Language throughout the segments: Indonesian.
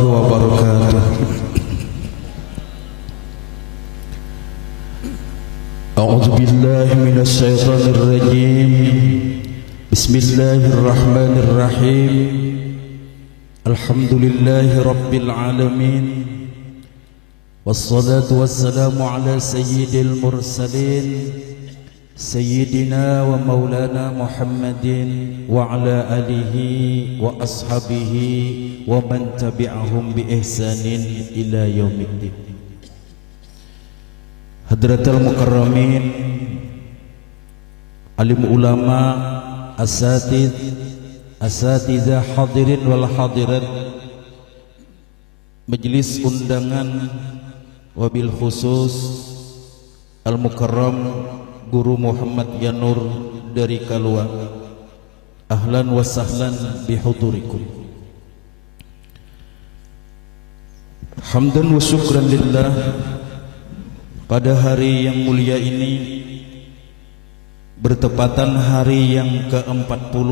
wabarakatuh. A'udzu billahi minasy syaithanir rajim. Bismillahirrahmanirrahim. Alhamdulillahi rabbil alamin. Wassalatu wassalamu ala sayyidil mursalin Sayyidina wa maulana Muhammadin wa ala alihi wa ashabihi wa man tabi'ahum bi ihsanin ila yaumiddin. Hadratul mukarramin, alim ulama, asatidzah hadirin wal hadirat, majlis undangan, wabil khusus al-mukarram Guru Muhammad Yanur dari Kalua, ahlan wa sahlan bihudurikum. Hamdan wa syukran lillah. Pada hari yang mulia ini, bertepatan hari yang ke-40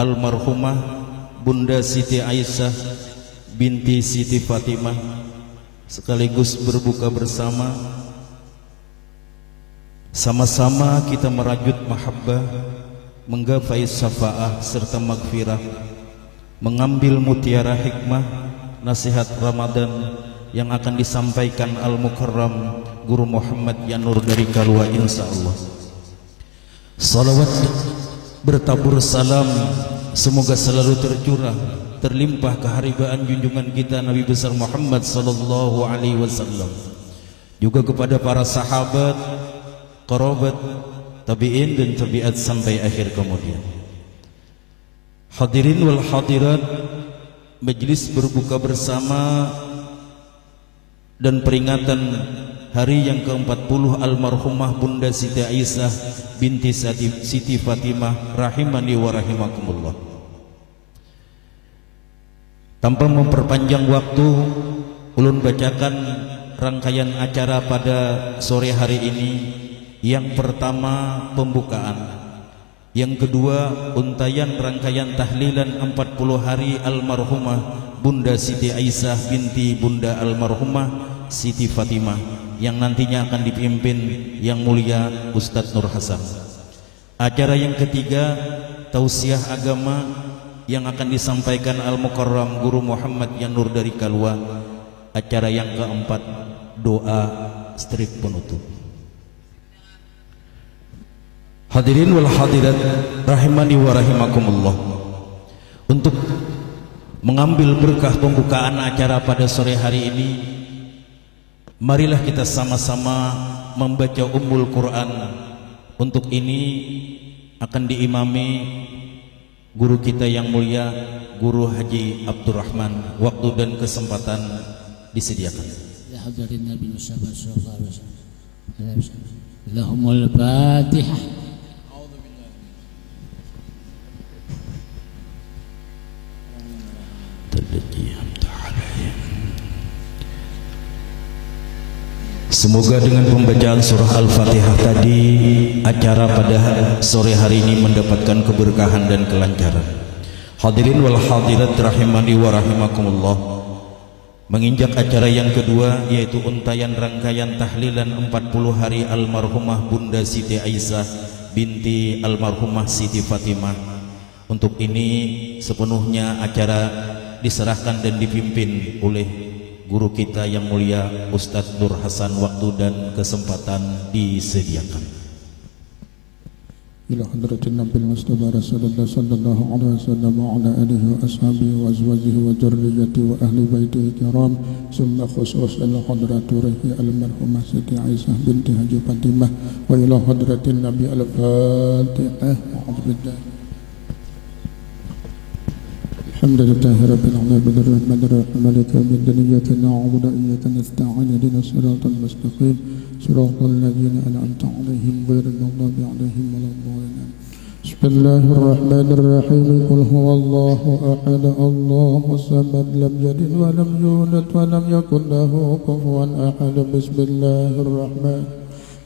almarhumah Bunda Siti Aisyah binti Siti Fatimah, sekaligus berbuka bersama. Sama-sama kita merajut mahabbah, menggapai syafaah serta maghfirah, mengambil mutiara hikmah nasihat Ramadan yang akan disampaikan Al-Mukarram Guru Muhammad Yanur dari Kalua, insyaallah. Salawat bertabur salam semoga selalu tercurah, terlimpah keharibaan junjungan kita Nabi besar Muhammad sallallahu alaihi wasallam, juga kepada para sahabat, qarabat, tabi'in dan tabi'at sampai akhir kemudian. Hadirin wal hadirat, majlis berbuka bersama dan peringatan hari yang ke-40 almarhumah Bunda Siti Aisyah binti Siti Fatimah rahimani wa rahimakumullah. Tanpa memperpanjang waktu, ulun bacakan rangkaian acara pada sore hari ini. Yang pertama pembukaan, yang kedua untayan rangkaian tahlilan 40 hari almarhumah Bunda Siti Aisyah binti Bunda almarhumah Siti Fatimah, yang nantinya akan dipimpin Yang Mulia Ustadz Nur Hasan. Acara yang ketiga tausiah agama yang akan disampaikan Al-Mukarram Guru Muhammad Yanur dari Kalua. Acara yang keempat doa strip penutup. Hadirin wal hadirat rahimani wa rahimakumullah. Untuk mengambil berkah pembukaan acara pada sore hari ini, marilah kita sama-sama membaca Ummul Quran. Untuk ini akan diimami guru kita yang mulia, Guru Haji Abdurrahman. Waktu dan kesempatan disediakan. Ya hadirin Nabi Muhammad sallallahu alaihi wasallam. Lahumul Fatihah. Semoga dengan pembacaan surah Al-Fatihah tadi, acara pada sore hari ini mendapatkan keberkahan dan kelancaran. Hadirin wal hadirat rahimani wa rahimakumullah. Menginjak acara yang kedua, yaitu untayan rangkaian tahlilan 40 hari almarhumah Bunda Siti Aisyah binti almarhumah Siti Fatimah. Untuk ini sepenuhnya acara diserahkan dan dipimpin oleh guru kita yang mulia Ustadz Nur Hasan. Waktu dan kesempatan disediakan. Ila hadratin Nabi Mustafa Rasulullah sallallahu alaihi wasallam wa ala alihi wa ashabihi wa azwajihi wa dzurriyyatihi wa ahli baitihi kiram, summa khusus ila hadratihi al-marhumah Siti Aisyah binti Haji Fatimah, wa ila hadratin Nabi al-Fatihah. Alhamdulillahi rabbil alamin arrahmanir rahim maliki yawmiddin iyyaka na'budu wa iyyaka nasta'in ihdinas siratal mustaqim siratal ladzina an'amta 'alaihim ghairil maghdubi 'alaihim waladdallin. Bismillahirrahmanirrahim. Qul huwallahu ahad Allahus samad lam yalid wa lam yulad wa lam yakul lahu kufuwan ahad. Bismillahirrahmanirrahim.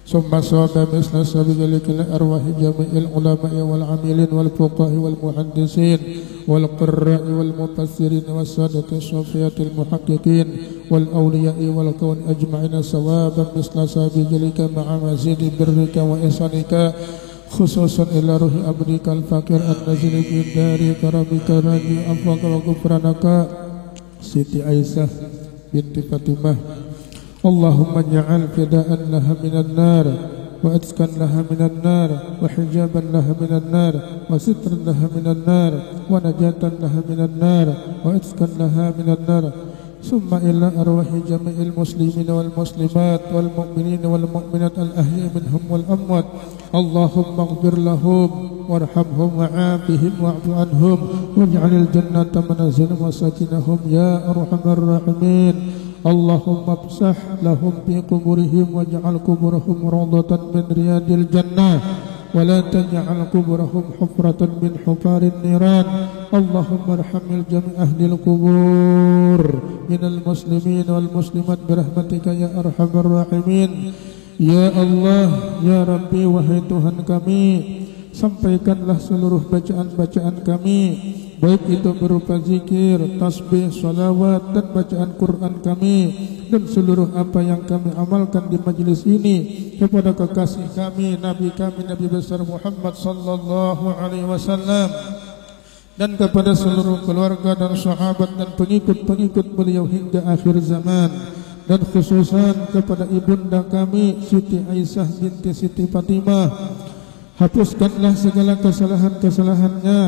ثم صاب مثل سبيل الأرواح جميع العلماء والعاملين والفقهاء والمحدثين والقراء والمفسرين والسادة الصوفية المحققين والأولياء والكون أجمعين ثوابا مثل سبيلك مع مزيد برك وإحسانك خصوصا إلى روح عبدك الفقير النازل في دار كرمك راجي عفوك وغفرانك سيدي عائشة بنت فاطمة اللهم اجعل فداء لها من النار وأتسكا لها من النار وحجابا لها من النار وسترا لها من النار ونجاة لها من النار وأتسكا لها من النار ثم إلى أرواح جميع المسلمين والمسلمات والمؤمنين والمؤمنات الأحياء منهم والأموات اللهم اغفر لهم وارحمهم وعافهم واعف عنهم واجعل الجنة منازلهم وسكنهم يا أرحم الراحمين اللهم افسح لهم في قبورهم واجعل قبورهم روضة من رياض الجنة ولا تجعل قبورهم حفرة من حفار النيران اللهم ارحم الجميع أهل القبور من المسلمين والمسلمات برحمتك يا أرحم الراحمين ya Allah ya Rabbi wahai Tuhan kami sampaikanlah seluruh bacaan-bacaan kami baik itu berupa zikir, tasbih, salawat dan bacaan Quran kami dan seluruh apa yang kami amalkan di majlis ini kepada kekasih kami Nabi besar Muhammad sallallahu alaihi wasallam dan kepada seluruh keluarga dan sahabat dan pengikut-pengikut beliau hingga akhir zaman dan khususan kepada ibunda kami Siti Aisyah binti Siti Fatimah hapuskanlah segala kesalahan-kesalahannya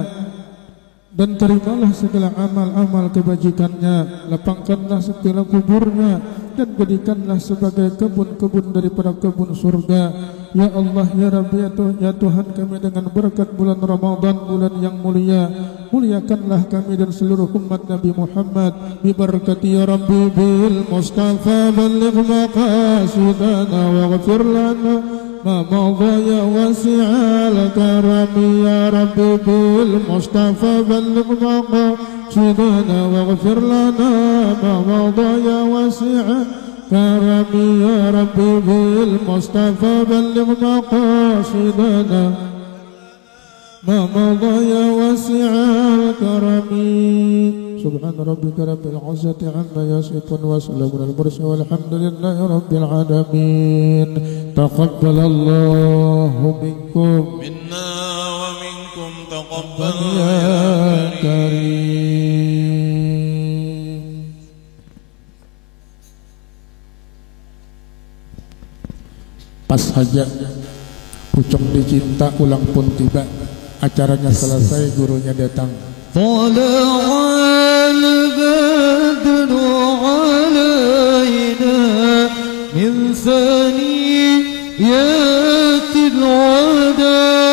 dan terimalah segala amal-amal kebajikannya lapangkanlah segala kuburnya dan jadikanlah sebagai kebun-kebun daripada kebun surga ya Allah ya Rabbi ya Tuhan kami dengan berkat bulan Ramadan bulan yang mulia muliakanlah kami dan seluruh umat Nabi Muhammad bi barakati ya Rabbi bil Mustafa balligh maqasidana waghfir lana ما مضى يا واسع الكرم يا ربي بالمصطفى بلغ مقاصدنا واغفر لنا ما مضى يا واسع الكرم يا ربي بالمصطفى بلغ مقاصدنا ما مضى يا واسع الكرم سبحان ربك رب العزة عما يصفون وسلام على المرسلين والحمد لله رب العالمين تقبل الله منكم منا ومنكم تقبل يا كريم. Pas saja pucuk dicinta ulang pun tiba acaranya selesai gurunya datang طلع البدر علينا من ثنيات الوداع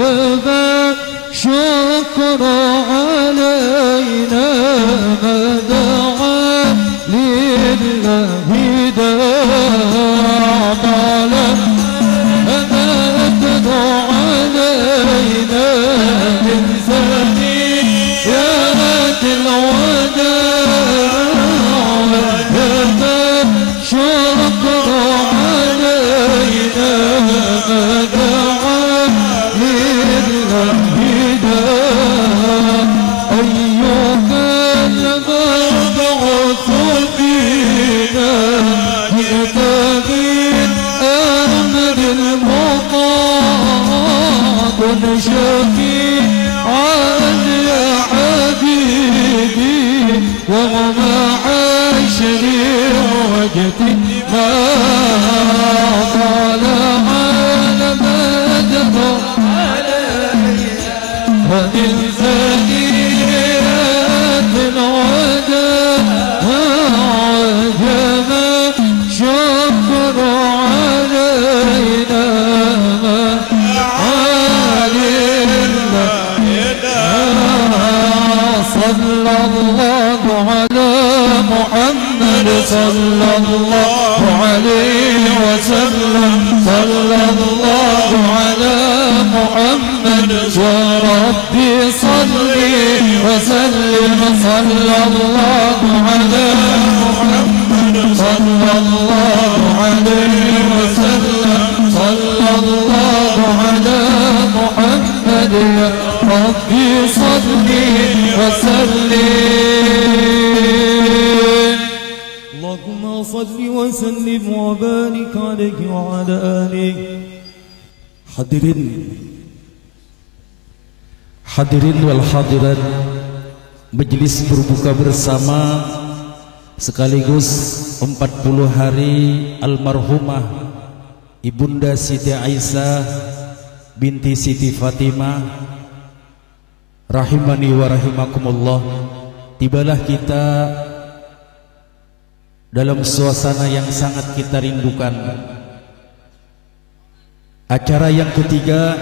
وجب شكر علينا ما دعا لله داع طلع البدر علينا صلى الله عليه وسلم صلى الله على محمد يا ربي صل وسلم صلى الله على محمد صلى الله عليه وسلم اللهم صل وسلم وبارك عليه وعلى آله. Hadirin wal hadirat, majelis berbuka bersama sekaligus 40 hari almarhumah Ibunda Siti Aisyah binti Siti Fatimah rahimani wa rahimakumullah. Tibalah kita dalam suasana yang sangat kita rindukan. Acara yang ketiga,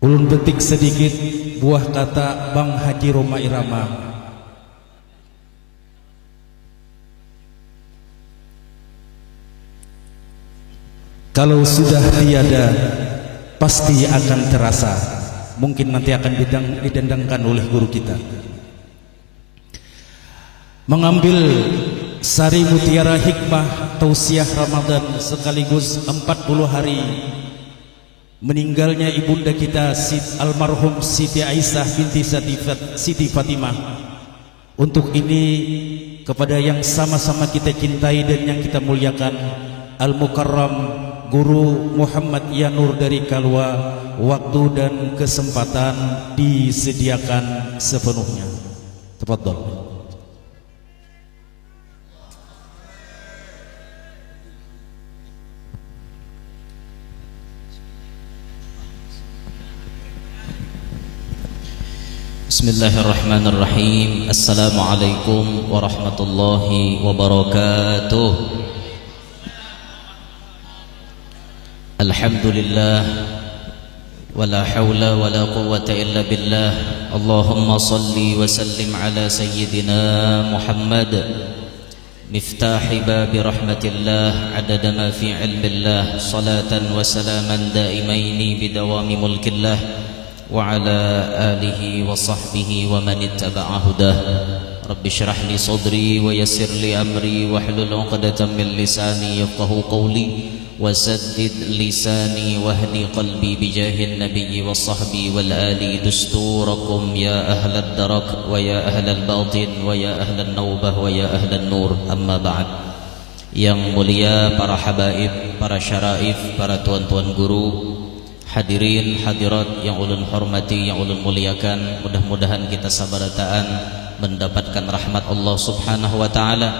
ulun petik sedikit buah kata Bang Haji Roma Irama. Kalau sudah tiada, pasti akan terasa. Mungkin nanti akan didendangkan oleh guru kita. Mengambil sari mutiara hikmah tausiah Ramadan sekaligus 40 hari meninggalnya ibunda kita almarhum Siti Aisyah binti Siti Fatimah. Untuk ini kepada yang sama-sama kita cintai dan yang kita muliakan, Al-Mukarram Guru Muhammad Yanur dari Kalwa, waktu dan kesempatan disediakan sepenuhnya. Tafadhol. Bismillahirrahmanirrahim. Assalamualaikum warahmatullahi wabarakatuh. Alhamdulillah, wala hawla wala quwwata illa billah. Allahumma salli wa sallim ala sayyidina Muhammad miftahi babi rahmatillah adada ma fi ilmillah, salatan wa salaman daimaini bidawami mulkillah wa ala alihi wa sahbihi wa man ittaba'a hudah. Rabbi shrah li sadri wa yassir li amri wahlul 'uqdatam min lisani yafqahu qawli wa saddid lisani wahdi qalbi bijahin nabiyyi was sahbi wal ali dusturakum ya ahlad darak wa ya ahlal batin wa ya ahlan nawbah wa ya ahlan nur. Amma ba'd. Yang mulia para habaib, para syaraif, para tuan-tuan guru, hadirin hadirat yang ulun hormati, yang ulun muliakan, mudah-mudahan kita sabarataan mendapatkan rahmat Allah Subhanahu wa taala.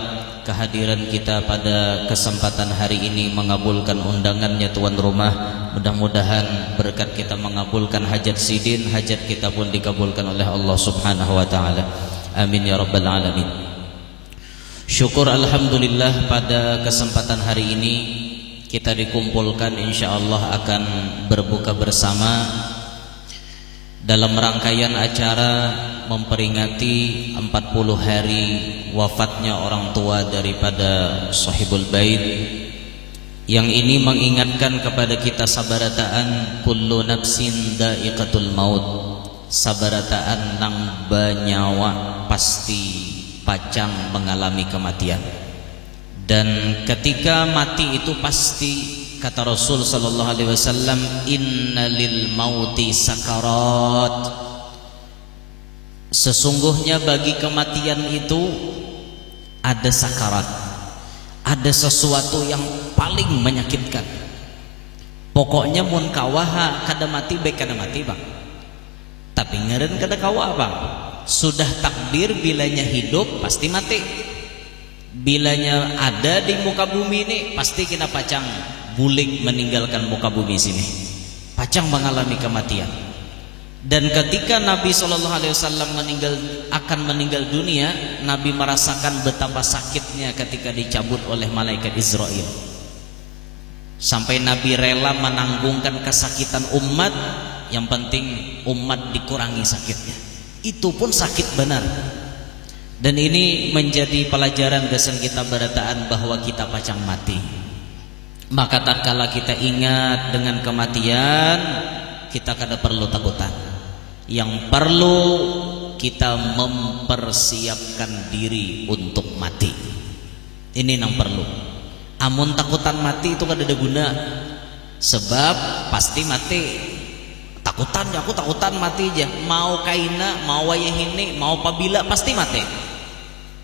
Kehadiran kita pada kesempatan hari ini mengabulkan undangannya tuan rumah. Mudah-mudahan berkat kita mengabulkan hajat sidin, hajat kita pun dikabulkan oleh Allah Subhanahu wa taala. Amin ya rabbal alamin. Syukur alhamdulillah pada kesempatan hari ini kita dikumpulkan, insyaallah akan berbuka bersama dalam rangkaian acara memperingati 40 hari wafatnya orang tua daripada Sahibul Bait. Yang ini mengingatkan kepada kita sabarataan kullu nafsin dha'iqatul maut. Sabarataan nang banyawa pasti pacang mengalami kematian. Dan ketika mati itu pasti, kata Rasul sallallahu alaihi wasallam, innalil mauti sakarat. Sesungguhnya bagi kematian itu ada sakarat, ada sesuatu yang paling menyakitkan. Pokoknya mun kawaha kada mati baik kada mati bang, tapi ngeren kada kawah bang. Sudah takdir bilanya hidup pasti mati. Bilanya ada di muka bumi ini pasti kena pacang bulik meninggalkan muka bumi sini, pacang mengalami kematian. Dan ketika Nabi SAW akan meninggal dunia, Nabi merasakan betapa sakitnya ketika dicabut oleh malaikat Israel. Sampai Nabi rela menanggungkan kesakitan umat, yang penting umat dikurangi sakitnya. Itu pun sakit benar. Dan ini menjadi pelajaran kesan kita berataan bahwa kita pacang mati. Maka tak kala kita ingat dengan kematian, kita kada perlu takutan. Yang perlu kita mempersiapkan diri untuk mati. Ini yang perlu. Amun takutan mati itu kada ada guna. Sebab pasti mati. Tak Aku takutan mati aja. Mau kaina, mau wayahini, mau pabila pasti mati.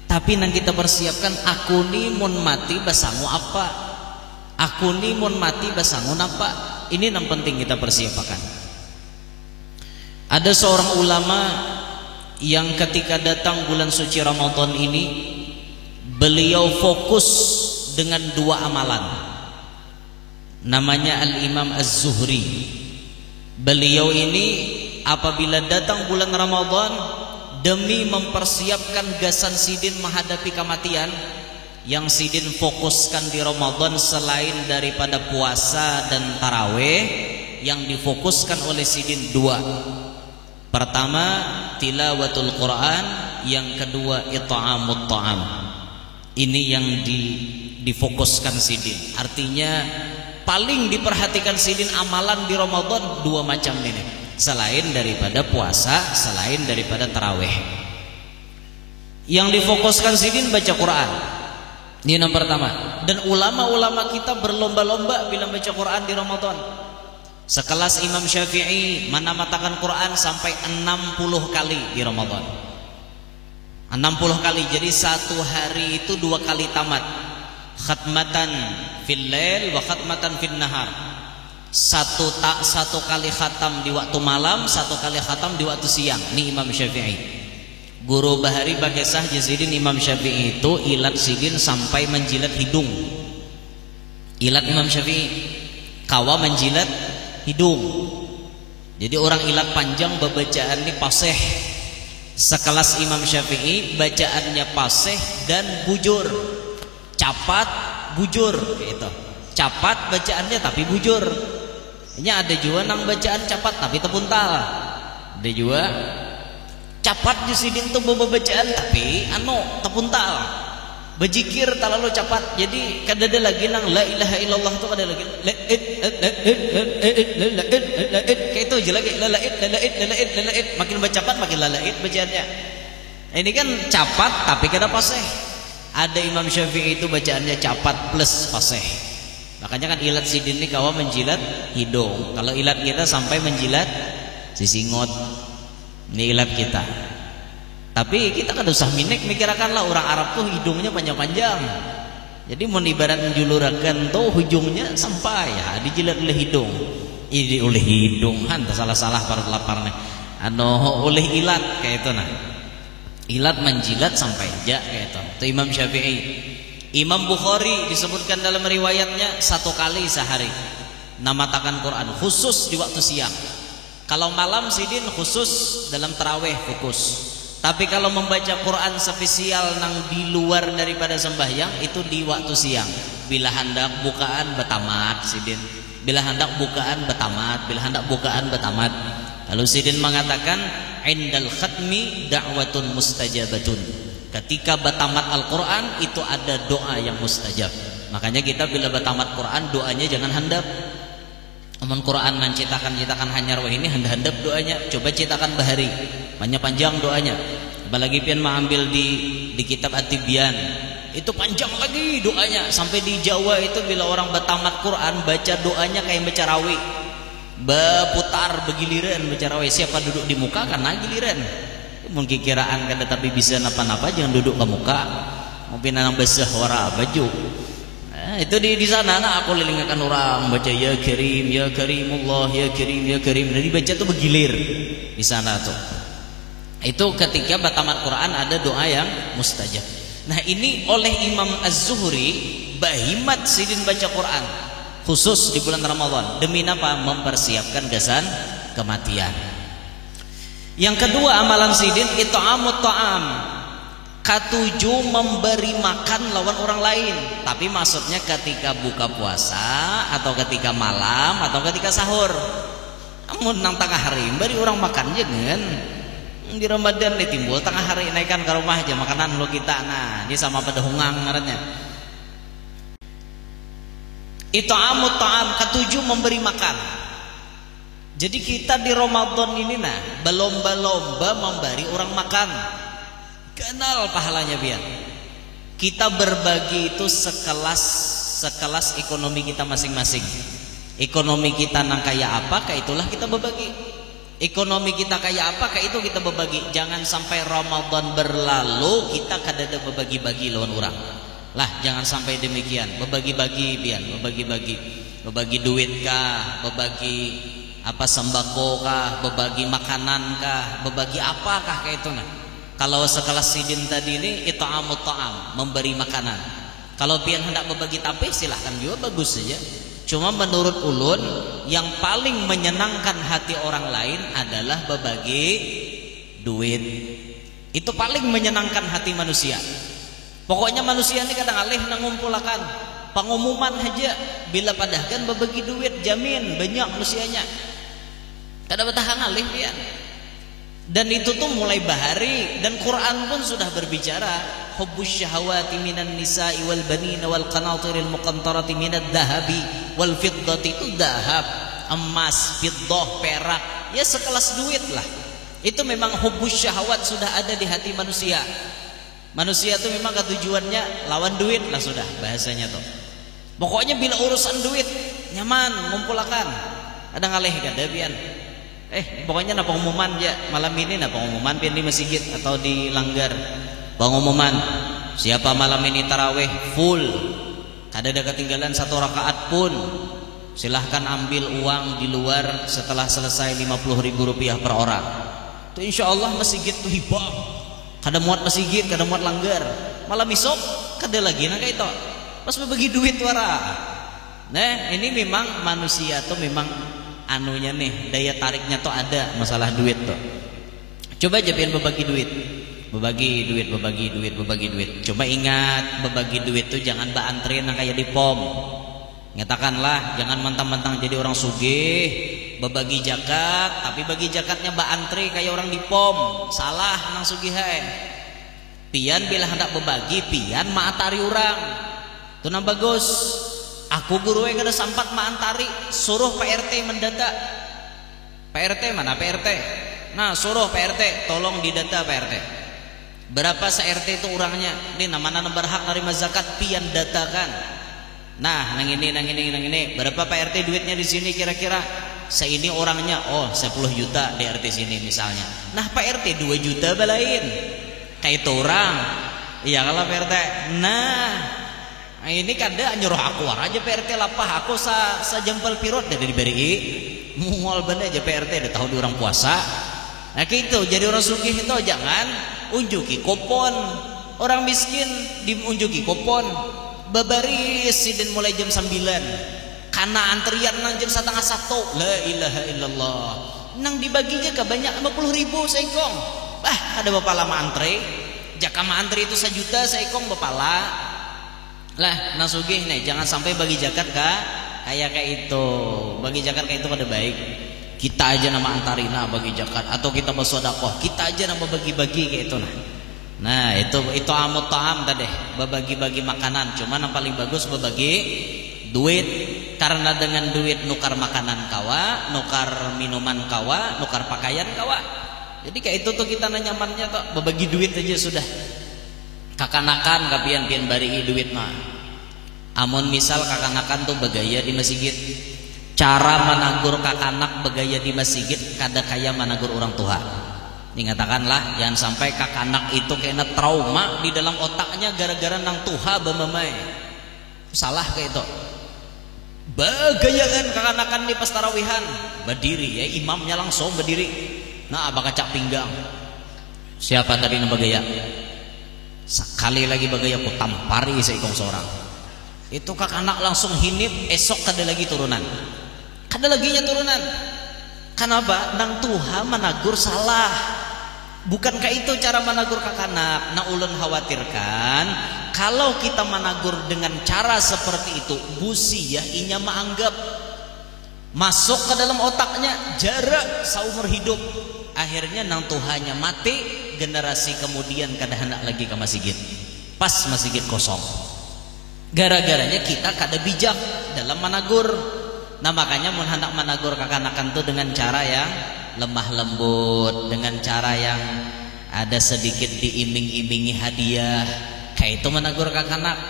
Tapi nang kita persiapkan, aku ni mun mati basangu apa? Aku ni mun mati basangun apa? Ini yang penting kita persiapkan. Ada seorang ulama yang ketika datang bulan suci Ramadan ini, beliau fokus dengan 2 amalan. Namanya Al-Imam Az-Zuhri. Beliau ini apabila datang bulan Ramadan, demi mempersiapkan gasan sidin menghadapi kematian, yang sidin fokuskan di Ramadan selain daripada puasa dan taraweh, yang difokuskan oleh sidin 2. Pertama tilawatul Quran, yang kedua it'amut ta'am. Ini yang difokuskan sidin. Artinya paling diperhatikan sidin amalan di Ramadan 2 macam ini, selain daripada puasa, selain daripada taraweh. Yang difokuskan sidin baca Quran. Ini yang pertama. Dan ulama-ulama kita berlomba-lomba bila baca Quran di Ramadan. Sekelas Imam Syafi'i menamatakan Quran sampai 60 kali di Ramadan. 60 kali, jadi 1 hari itu 2 kali tamat. Khatmatan fil lail wa khatmatan fil nahar. Satu kali khatam di waktu malam, 1 kali khatam di waktu siang. Ini Imam Syafi'i. Guru Bahari Bakesah Jazidin Imam Syafi'i itu ilat sidin sampai menjilat hidung. Ilat Imam Syafi'i kawa menjilat hidung. Jadi orang ilat panjang bacaan ini paseh. Sekelas Imam Syafi'i bacaannya paseh dan bujur. Capat, bujur gitu. Capat bacaannya tapi bujur. Ini ada juga nang bacaan capat tapi tepuntal. Ada juga capat di sidin tuh bacaan tapi tepuntal. Bejikir terlalu cepat. Jadi kadada lagi nang la ilaha illallah tuh kada lagi kayak itu aja lagi lalaid makin bacapan makin lalaid bacaannya. Ini kan capat tapi kada paseh. Ada Imam Syafi'i itu bacaannya capat plus paseh. Makanya kan ilat sidin ini kawa menjilat hidung. Kalau ilat kita sampai menjilat sisingot. Ini ilat kita. Tapi kita kan usah mikirakan lah, orang Arab tuh hidungnya panjang-panjang. Jadi mau ibarat menjulurakan tuh hujungnya sampai ya dijilat oleh hidung. Ini oleh hidung, hanta salah-salah para laparnya. Oleh ilat kayak itu nah. Ilat menjilat sampai aja kayak itu. Itu Imam Syafi'i. Imam Bukhari disebutkan dalam riwayatnya 1 kali sehari namatakan Quran khusus di waktu siang. Kalau malam sidin khusus dalam taraweh fokus. Tapi kalau membaca Quran spesial nang di luar daripada sembahyang itu di waktu siang. Bila hendak bukaan betamat sidin. Bila hendak bukaan betamat, bila hendak bukaan betamat. Lalu sidin mengatakan indal khatmi da'watun mustajabatun. Ketika betamat Al-Qur'an itu ada doa yang mustajab. Makanya kita bila betamat Quran doanya jangan handap. Amun Quran menciptakan hanyar wah ini handap doanya. Coba ciptakan bahari, panjang doanya. Apalagi pian mengambil di kitab At-Tibyan, itu panjang lagi doanya. Sampai di Jawa itu bila orang betamat Quran baca doanya kayak baca rawi, berputar begiliran baca rawi. Siapa duduk di muka karena giliran. Mungkin kiraan kada tapi bisa napa-napa jangan duduk ke muka. Mungkin nang basah wara baju. Itu di sana aku lilingakan orang baca ya Karim, ya Karimullah, ya Karim, ya Karim. Jadi baca tuh bergilir di sana tuh. Itu ketika batamat Quran ada doa yang mustajab. Nah ini oleh Imam Az-Zuhri bahimat sidin baca Quran khusus di bulan Ramadan. Demi apa? Mempersiapkan gasan kematian. Yang kedua amalan sidin it'amut ta'am. Ketujuh memberi makan lawan orang lain. Tapi maksudnya ketika buka puasa atau ketika malam atau ketika sahur. Namun nang tengah hari beri orang makan jangan. Di Ramadan ditimbul tengah hari naikkan ke rumah aja makanan lo kita. Nah ini sama pada hungang ngarannya. It'amut ta'am, ketujuh memberi makan. Jadi kita di Ramadan ini nah berlomba-lomba memberi orang makan. Kenal pahalanya biar kita berbagi itu sekelas ekonomi kita masing-masing. Ekonomi kita nang kaya apa, kayak itulah kita berbagi. Ekonomi kita kayak apa, kayak itu kita berbagi. Jangan sampai Ramadan berlalu kita kadada berbagi-bagi lawan orang. Lah jangan sampai demikian. Berbagi-bagi pian, berbagi-bagi. Berbagi duit kah, berbagi apa sembako kah, berbagi makanan kah, berbagi apakah kayak itu nah. Kalau sekelas sidin tadi ini it'amut ta'am, memberi makanan. Kalau pian hendak berbagi tapi silahkan juga, bagus saja. Cuma menurut ulun yang paling menyenangkan hati orang lain adalah berbagi duit. Itu paling menyenangkan hati manusia. Pokoknya manusia ini kadang alih nangumpulakan pengumuman aja, bila padahkan berbagi duit jamin banyak manusianya. Kada bertahan alih pian. Dan itu tuh mulai bahari, dan Quran pun sudah berbicara hubbus syahawati minan nisa'i wal banina wal qanatiril muqantarati minad dhahabi wal fiddati. Itu dahab, emas, fiddah, perak, ya sekelas duit lah. Itu memang hubbus syahawat sudah ada di hati manusia. Manusia tuh memang tujuannya lawan duit lah sudah bahasanya tuh. Pokoknya bila urusan duit nyaman ngumpulakan. Ada ngalih kada pian. Pokoknya na pengumuman ya malam ini, na pengumuman pian di masjid atau di langgar. Pengumuman siapa malam ini tarawih full, kada ada ketinggalan 1 rakaat pun, silahkan ambil uang di luar setelah selesai 50.000 rupiah per orang. Itu insya Allah masjid tuh hibah. Kada muat masjid, kada muat langgar. Malam esok kada lagi nah kayak itu. Pas berbagi duit wara. Nah ini memang manusia tuh memang anunya nih, daya tariknya tuh ada masalah duit tuh. Coba aja pian berbagi duit. Berbagi duit. Coba ingat, berbagi duit tuh jangan baantrin kayak di pom. Nyatakanlah jangan mentang-mentang jadi orang sugih berbagi zakat, tapi bagi zakatnya baantri kayak orang di pom. Salah nang sugihan. Pian bila hendak berbagi, pian maatari orang. Itu nang bagus. Aku guru yang kada sampat maantari, suruh Pak RT mendata. Pak RT mana Pak RT? Nah suruh Pak RT tolong didata Pak RT. Berapa se-RT itu orangnya? Ini nama-nama berhak nerima zakat, pian datakan. Nah, nang ini. Berapa Pak RT duitnya di sini kira-kira? Seini orangnya, 10 juta di RT sini misalnya. Nah, Pak RT 2 juta balain. Kayak itu orang. Iya kalau Pak RT. Nah, ini kada nyuruh aku aja Pak RT lapah aku sa jempel pirot dari diberi. Mual benda aja Pak RT udah tahu di orang puasa. Nah, gitu jadi orang sugih itu jangan unjuki kupon. Orang miskin diunjuki kupon. Babaris sidin mulai jam 9. Karena antrian nang jam 1:30. La ilaha illallah. Nang dibaginya ke banyak 50.000 seikong. Ada bapak lama antri. Jakama antri itu 1 juta seikong bapala. Lah nang sugih nih jangan sampai bagi zakat kayak itu. Bagi zakat kayak itu kada baik. Kita aja nama antarina bagi zakat atau kita bersedekah, kita aja nama bagi-bagi kayak itu nah itu amut ta'am tadi, berbagi-bagi makanan. Cuman yang paling bagus berbagi duit, karena dengan duit nukar makanan kawa, nukar minuman kawa, nukar pakaian kawa. Jadi kayak itu tuh kita nyamannya tuh berbagi duit aja sudah. Kakanakan kapian-pian bari duit mah. Amun misal kakanakan tuh begaya di masjid. Cara menagur kakanak begaya di masjid kada kaya menagur orang tua. Dikatakanlah jangan sampai kakanak itu kena trauma di dalam otaknya gara-gara nang tuha bamamai. Salah kayak itu. Begayaan kakanakan di pas tarawihan berdiri ya, imamnya langsung berdiri. Nah abang kacak pinggang. Siapa tadi yang begaya? Sekali lagi begaya ku tampari seikong seorang. Itu kakanak langsung hinip, esok kada lagi turunan. Kada laginya turunan. Kenapa? Nang Tuhan menagur salah. Bukankah itu cara menagur kakanak? Nah ulun khawatirkan kalau kita menagur dengan cara seperti itu, busi ya inya menganggap masuk ke dalam otaknya jarak seumur hidup. Akhirnya nang Tuhannya mati, generasi kemudian kada hendak lagi ke masjid. Pas masjid kosong. Gara-garanya kita kada bijak dalam menagur. Nah makanya mun hendak menagur kakanakan tuh dengan cara yang lemah lembut, dengan cara yang ada sedikit diiming-imingi hadiah. Kayak itu menagur kakanak.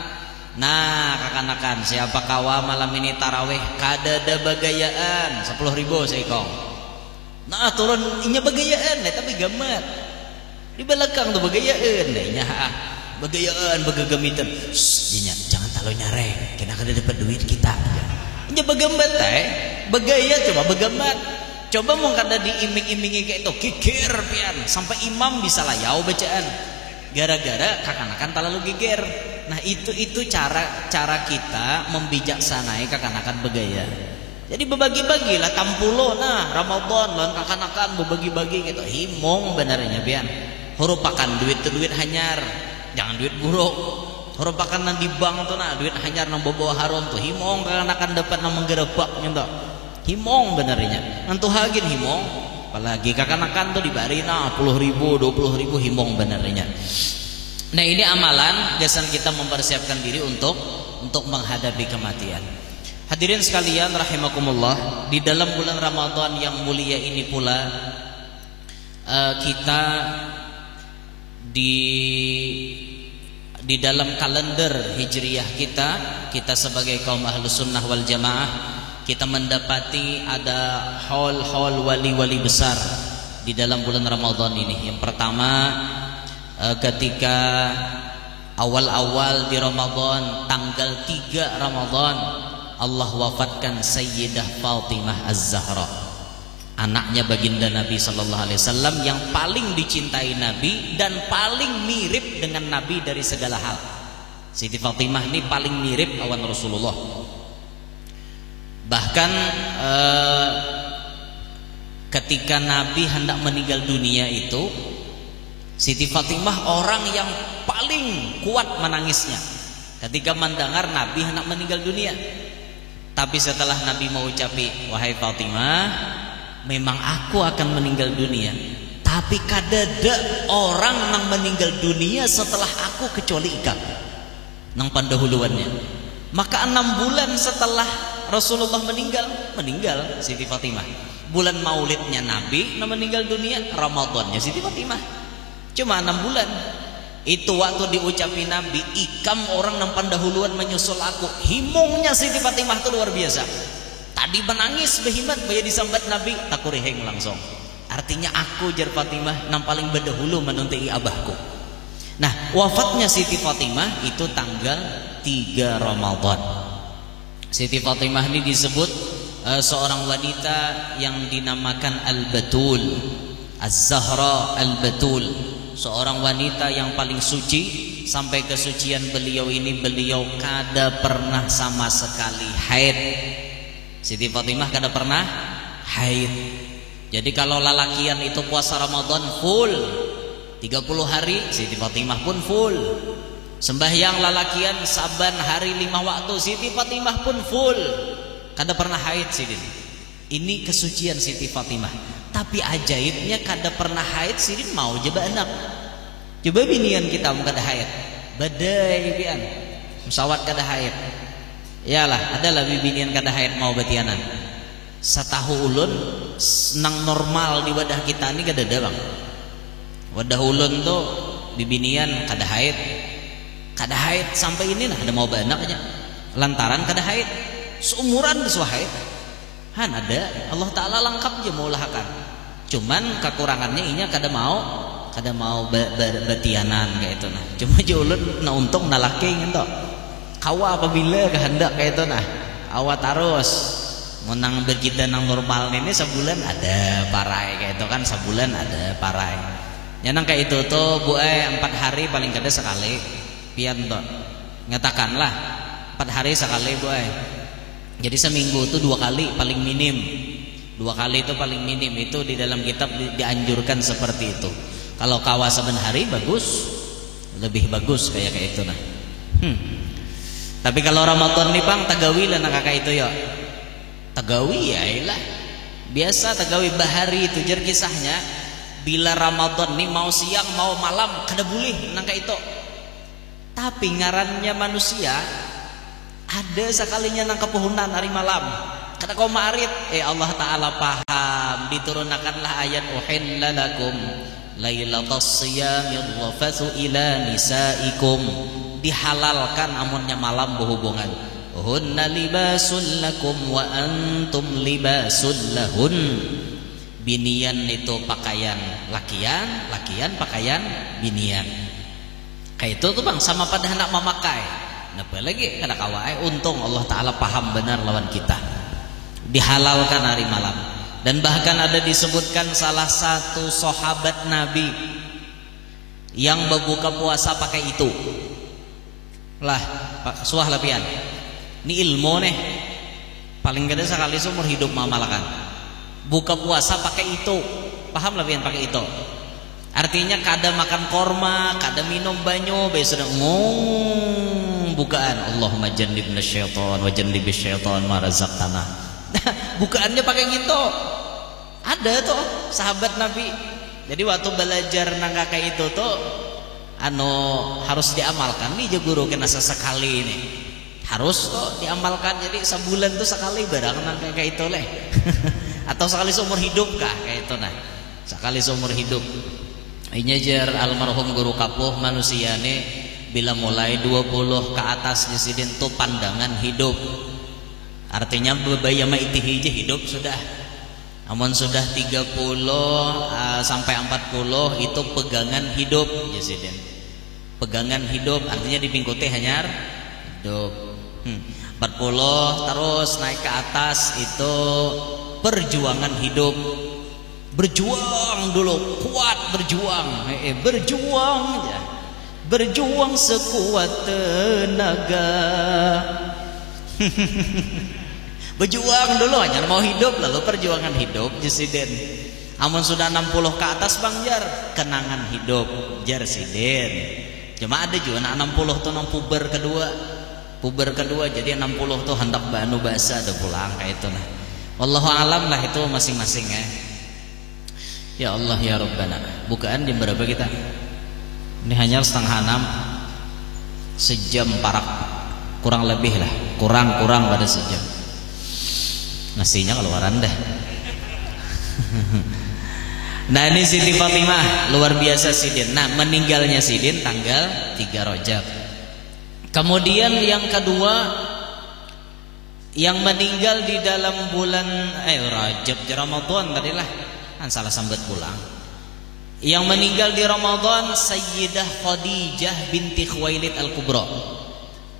Nah kakanakan, siapa kawa malam ini tarawih kada ada bagayaan 10.000 seikong. Nah turun inya bagayaan tapi gamat. Di belakang tuh bagayaan nya bagayaan bagagamitan. Dinya jangan terlalu nyareng, kena kada dapat duit kita. Nya bagamat bagaya coba bagamat. Coba mau kada diiming-imingi kayak itu geger pian sampai imam bisa layau bacaan. Gara-gara kakanakan terlalu geger. Nah itu cara kita membijaksanai kakanakan begaya. Jadi berbagi-bagilah tampulo nah Ramadan lan kakanakan berbagi-bagi gitu. Himong benarnya pian. Hurupakan duit hanyar, jangan duit buruk. Hurupakan nang di bank tuh nah duit hanyar nang bawa harum tuh. Himong kakanakan dapat nang menggerebak gitu. Himong benarnya. Nantu hagin himong. Apalagi kakanakan tuh dibari nah 10.000, 20.000 himong benarnya. Nah ini amalan gasan kita mempersiapkan diri untuk menghadapi kematian. Hadirin sekalian rahimakumullah, di dalam bulan Ramadan yang mulia ini pula kita di dalam kalender hijriyah kita sebagai kaum ahlus sunnah wal jamaah kita mendapati ada haul wali-wali besar di dalam bulan Ramadan ini. Yang pertama ketika awal-awal di Ramadan tanggal 3 Ramadan Allah wafatkan Sayyidah Fatimah Az-Zahra, anaknya baginda Nabi sallallahu alaihi wasallam yang paling dicintai Nabi dan paling mirip dengan Nabi dari segala hal. Siti Fatimah ini paling mirip awan Rasulullah. Bahkan ketika Nabi hendak meninggal dunia itu Siti Fatimah orang yang paling kuat menangisnya ketika mendengar Nabi hendak meninggal dunia. Tapi setelah Nabi mau ucapi, wahai Fatimah, memang aku akan meninggal dunia, tapi kadada orang nang meninggal dunia setelah aku kecuali ikam nang pandahuluannya. Maka 6 bulan setelah Rasulullah meninggal Siti Fatimah. Bulan maulidnya Nabi nang meninggal dunia, Ramadannya Siti Fatimah. Cuma 6 bulan. Itu waktu diucapi Nabi, ikam orang nang pandahuluan menyusul aku. Himungnya Siti Fatimah itu luar biasa. Tadi menangis behimat baya disambat Nabi, takuriheng langsung. Artinya aku jar Fatimah nang paling berdahulu menuntai abahku. Nah, wafatnya Siti Fatimah itu tanggal 3 Ramadan. Siti Fatimah ini disebut seorang wanita yang dinamakan Al-Batul, Az-Zahra Al-Batul, seorang wanita yang paling suci. Sampai kesucian beliau ini beliau kada pernah sama sekali haid. Siti Fatimah kada pernah haid. Jadi kalau lalakian itu puasa Ramadan full 30 hari, Siti Fatimah pun full. Sembahyang lalakian saban hari 5 waktu, Siti Fatimah pun full. Kada pernah haid Siti. Ini kesucian Siti Fatimah. Tapi ajaibnya kada pernah haid Siti mau jeba anak. Coba binian kita mau kada haid. Badai pian. Musawat kada haid. Iyalah, adalah binian kada haid mau batianan. Satahu ulun nang normal di wadah kita ini kada ada bang. Wadah ulun tuh bibinian kada haid. Kada haid sampai ini nah ada mau banak aja. Lantaran kada haid. Seumuran besok haid. Han ada, Allah Ta'ala lengkap aja mau lahakan. Cuman kekurangannya inya kada mau batianan kayak itu nah. Cuma aja ulun na untung na laki gitu. Kawa apabila kehendak kayak itu nah. Awat terus menang berkita nang normal ini sebulan ada parai kayak itu kan, sebulan ada parai. Nyanang kayak itu tuh buai 4 hari paling kada sekali. Pian tuh ngatakanlah 4 hari sekali buai. Jadi seminggu itu 2 kali paling minim. 2 kali itu paling minim. Itu di dalam kitab dianjurkan seperti itu. Kalau kawa saben hari bagus, lebih bagus kayak itu nah. Tapi kalau Ramadan nih bang tagawi lah nak kakak itu ya. Tagawi ya ilah. Biasa tagawi bahari itu jar kisahnya. Bila Ramadan nih mau siang mau malam kada boleh nang kayak itu. Tapi ngarannya manusia ada sekalinya nang kepuhunan hari malam. Kata kau ma'arit, Allah Ta'ala paham. Diturunkanlah ayat uhilla lakum lailatas siyamir rafathu ila nisaikum. Dihalalkan amunnya malam berhubungan. Hunna libasul lakum wa antum libasul lahun. Binian itu pakaian lakian, lakian pakaian binian. Kayak itu tuh bang, sama pada hendak memakai. Napa lagi kada kawai, untung Allah Ta'ala paham benar lawan kita. Dihalalkan hari malam. Dan bahkan ada disebutkan salah satu sahabat Nabi yang berbuka puasa pakai itu. Lah, Pak suah lapian. Ini ilmu nih. Paling gede sekali seumur hidup mamalkan. Buka puasa pakai itu. Paham lapian pakai itu. Artinya kada makan korma, kada minum banyu, biasa bukaan Allahumma jannibna syaitan wa jannibish syaitan ma razaqtana. Bukaannya pakai gitu. Ada tuh sahabat Nabi. Jadi waktu belajar nangka kayak itu tuh harus diamalkan nih guru kena sesekali ini. Harus tuh diamalkan. Jadi sebulan tuh sekali barang nangka kayak itu leh. Atau sekali seumur hidup kah kayak itu nah. Sekali seumur hidup. Ini jar almarhum guru kapuh manusia nih bila mulai 20 ke atas di sini tuh pandangan hidup. Artinya bebayama itu hiji hidup sudah. Namun sudah 30 sampai 40 itu pegangan hidup Jesiden. Pegangan hidup artinya dipingkuti hanyar hidup. 40 terus naik ke atas itu perjuangan hidup. Berjuang dulu, kuat berjuang, berjuang ya. Berjuang sekuat tenaga. Berjuang dulu hanya mau hidup lalu perjuangan hidup Jesiden. Amun sudah 60 ke atas Bang Jar, kenangan hidup Jar Siden. Cuma ada juga anak 60 tuh nang puber kedua jadi 60 tuh hendak banu basa ada pulang kayak itu nah. Wallahu alam lah itu masing-masing ya. Ya Allah ya Rabbana. Bukaan jam berapa kita? Ini hanya 5:30. Sejam parak. Kurang lebih lah. Kurang pada sejam. Nasinya keluaran dah. Nah ini Siti Fatimah luar biasa Sidin. Nah meninggalnya Sidin tanggal 3 Rajab. Kemudian yang kedua yang meninggal di dalam bulan Rajab Ramadan tadi lah. Kan salah sambat pulang. Yang meninggal di Ramadan Sayyidah Khadijah binti Khuwailid Al-Kubra,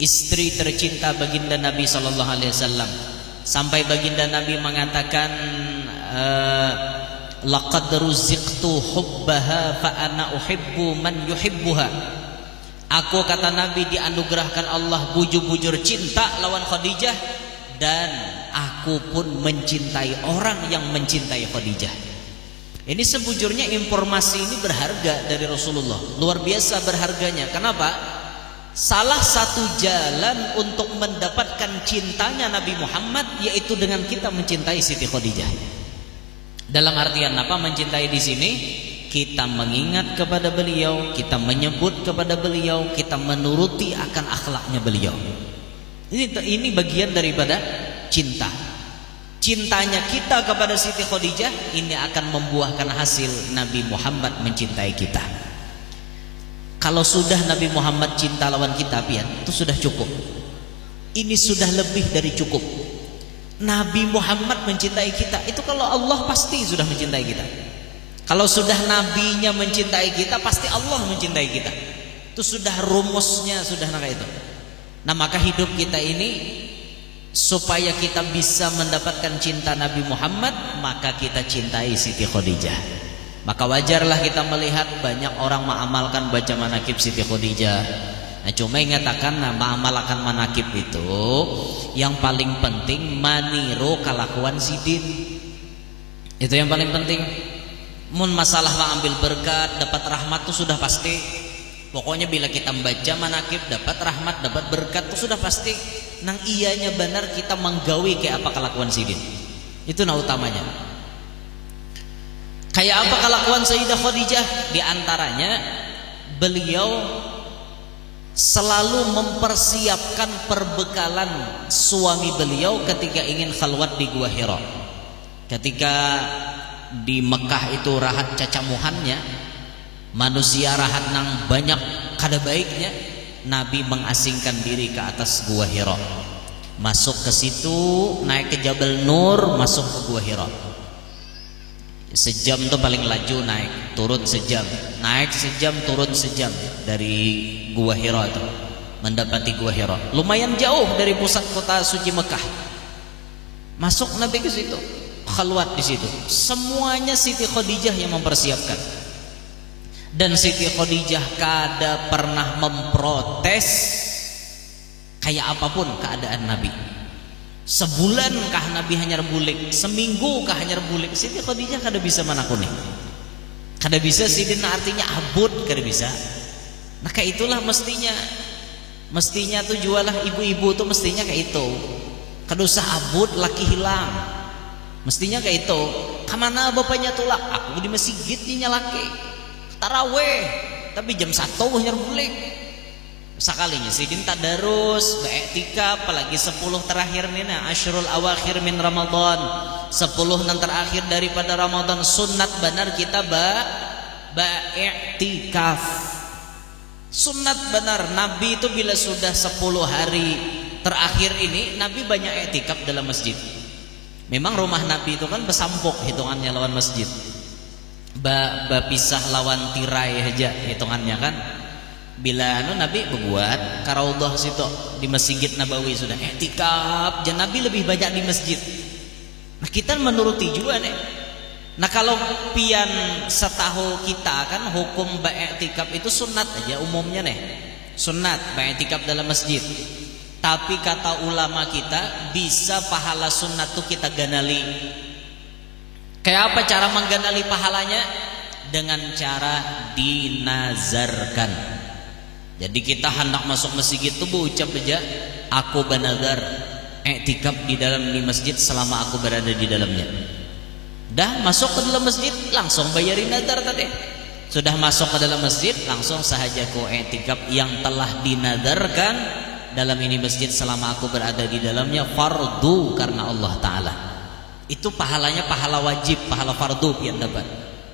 istri tercinta baginda Nabi SAW. Sampai baginda Nabi mengatakan laqad ruziqtu hubbaha fa ana uhibbu man yuhibbuha. Aku kata Nabi dianugerahkan Allah bujur-bujur cinta lawan Khadijah, dan aku pun mencintai orang yang mencintai Khadijah. Ini sebujurnya informasi ini berharga dari Rasulullah, luar biasa berharganya. Kenapa? Salah satu jalan untuk mendapatkan cintanya Nabi Muhammad yaitu dengan kita mencintai Siti Khadijah. Dalam artian apa mencintai di sini? Kita mengingat kepada beliau, kita menyebut kepada beliau, kita menuruti akan akhlaknya beliau. Ini bagian daripada cinta. Cintanya kita kepada Siti Khadijah ini akan membuahkan hasil Nabi Muhammad mencintai kita. Kalau sudah Nabi Muhammad cinta lawan kita pian, itu sudah cukup. Ini sudah lebih dari cukup. Nabi Muhammad mencintai kita, itu kalau Allah pasti sudah mencintai kita. Kalau sudah nabinya mencintai kita, pasti Allah mencintai kita. Itu sudah rumusnya, sudah naka itu. Nah maka hidup kita ini supaya kita bisa mendapatkan cinta Nabi Muhammad, maka kita cintai Siti Khadijah. Maka wajarlah kita melihat banyak orang mengamalkan baca manakib Siti Khadijah. Nah cuma ingatakan mengamalkan manakib itu yang paling penting maniru kelakuan Sidin. Itu yang paling penting. Mun masalah mengambil berkat, dapat rahmat itu sudah pasti. Pokoknya bila kita membaca manakib dapat rahmat, dapat berkat itu sudah pasti. Nang iyanya benar kita menggawi kayak apa kelakuan Sidin. Itu nah utamanya. Kayak apa kelakuan Sayyidah Khadijah? Di antaranya beliau selalu mempersiapkan perbekalan suami beliau ketika ingin khalwat di Gua Hira. Ketika di Mekah itu rahat cacamuhannya, manusia rahat nang banyak kada baiknya, Nabi mengasingkan diri ke atas Gua Hira. Masuk ke situ, naik ke Jabal Nur, masuk ke Gua Hira. Sejam tuh paling laju naik, turun sejam, naik sejam, turun sejam dari Gua Hira itu, mendapati Gua Hira. Lumayan jauh dari pusat kota suci Mekah. Masuk Nabi ke situ, khalwat di situ. Semuanya Siti Khadijah yang mempersiapkan. Dan Siti Khadijah kada pernah memprotes kayak apapun keadaan Nabi. Sebulan kah Nabi hanya rebulik, seminggu kah hanya rebulik, Siti Khadijah kada bisa manakuni. Kada bisa sidin artinya abud, kada bisa. Nah kayak itulah mestinya tuh jualah ibu-ibu tuh mestinya kayak itu. Kada usah abud laki hilang. Mestinya kayak itu. Kemana bapaknya tulak? Aku di masjid nyalake taraweh, tapi jam 1 hanya rebulik. Sekalinya sidin tadarus, be'iktikaf, apalagi 10 terakhir nih nah, Asyrul awakhir min Ramadan, 10 nan terakhir daripada Ramadan, sunat benar kita be'iktikaf. Sunat benar Nabi itu bila sudah 10 hari terakhir ini, Nabi banyak iktikaf dalam masjid. Memang rumah Nabi itu kan besampuk hitungannya lawan masjid, bapisah lawan tirai aja hitungannya kan. Bila Nabi berbuat karaudhah situ di Masjid Nabawi sudah iktikaf, dan Nabi lebih banyak di masjid. Nah kita menuruti juga nih. Nah kalau pian setahu kita kan hukum iktikaf itu sunat aja umumnya nih, sunat iktikaf dalam masjid. Tapi kata ulama kita bisa pahala sunat tuh kita ganali. Kayak apa cara mengganali pahalanya? Dengan cara dinazarkan. Jadi kita hendak masuk masjid itu berucap aja, aku bernazar iktikaf di dalam masjid selama aku berada di dalamnya. Dah masuk ke dalam masjid langsung bayarin nazar tadi. Sudah masuk ke dalam masjid langsung sahaja ku iktikaf yang telah dinazarkan dalam ini masjid selama aku berada di dalamnya fardu karena Allah Ta'ala. Itu pahalanya pahala wajib, pahala fardu pian dapat.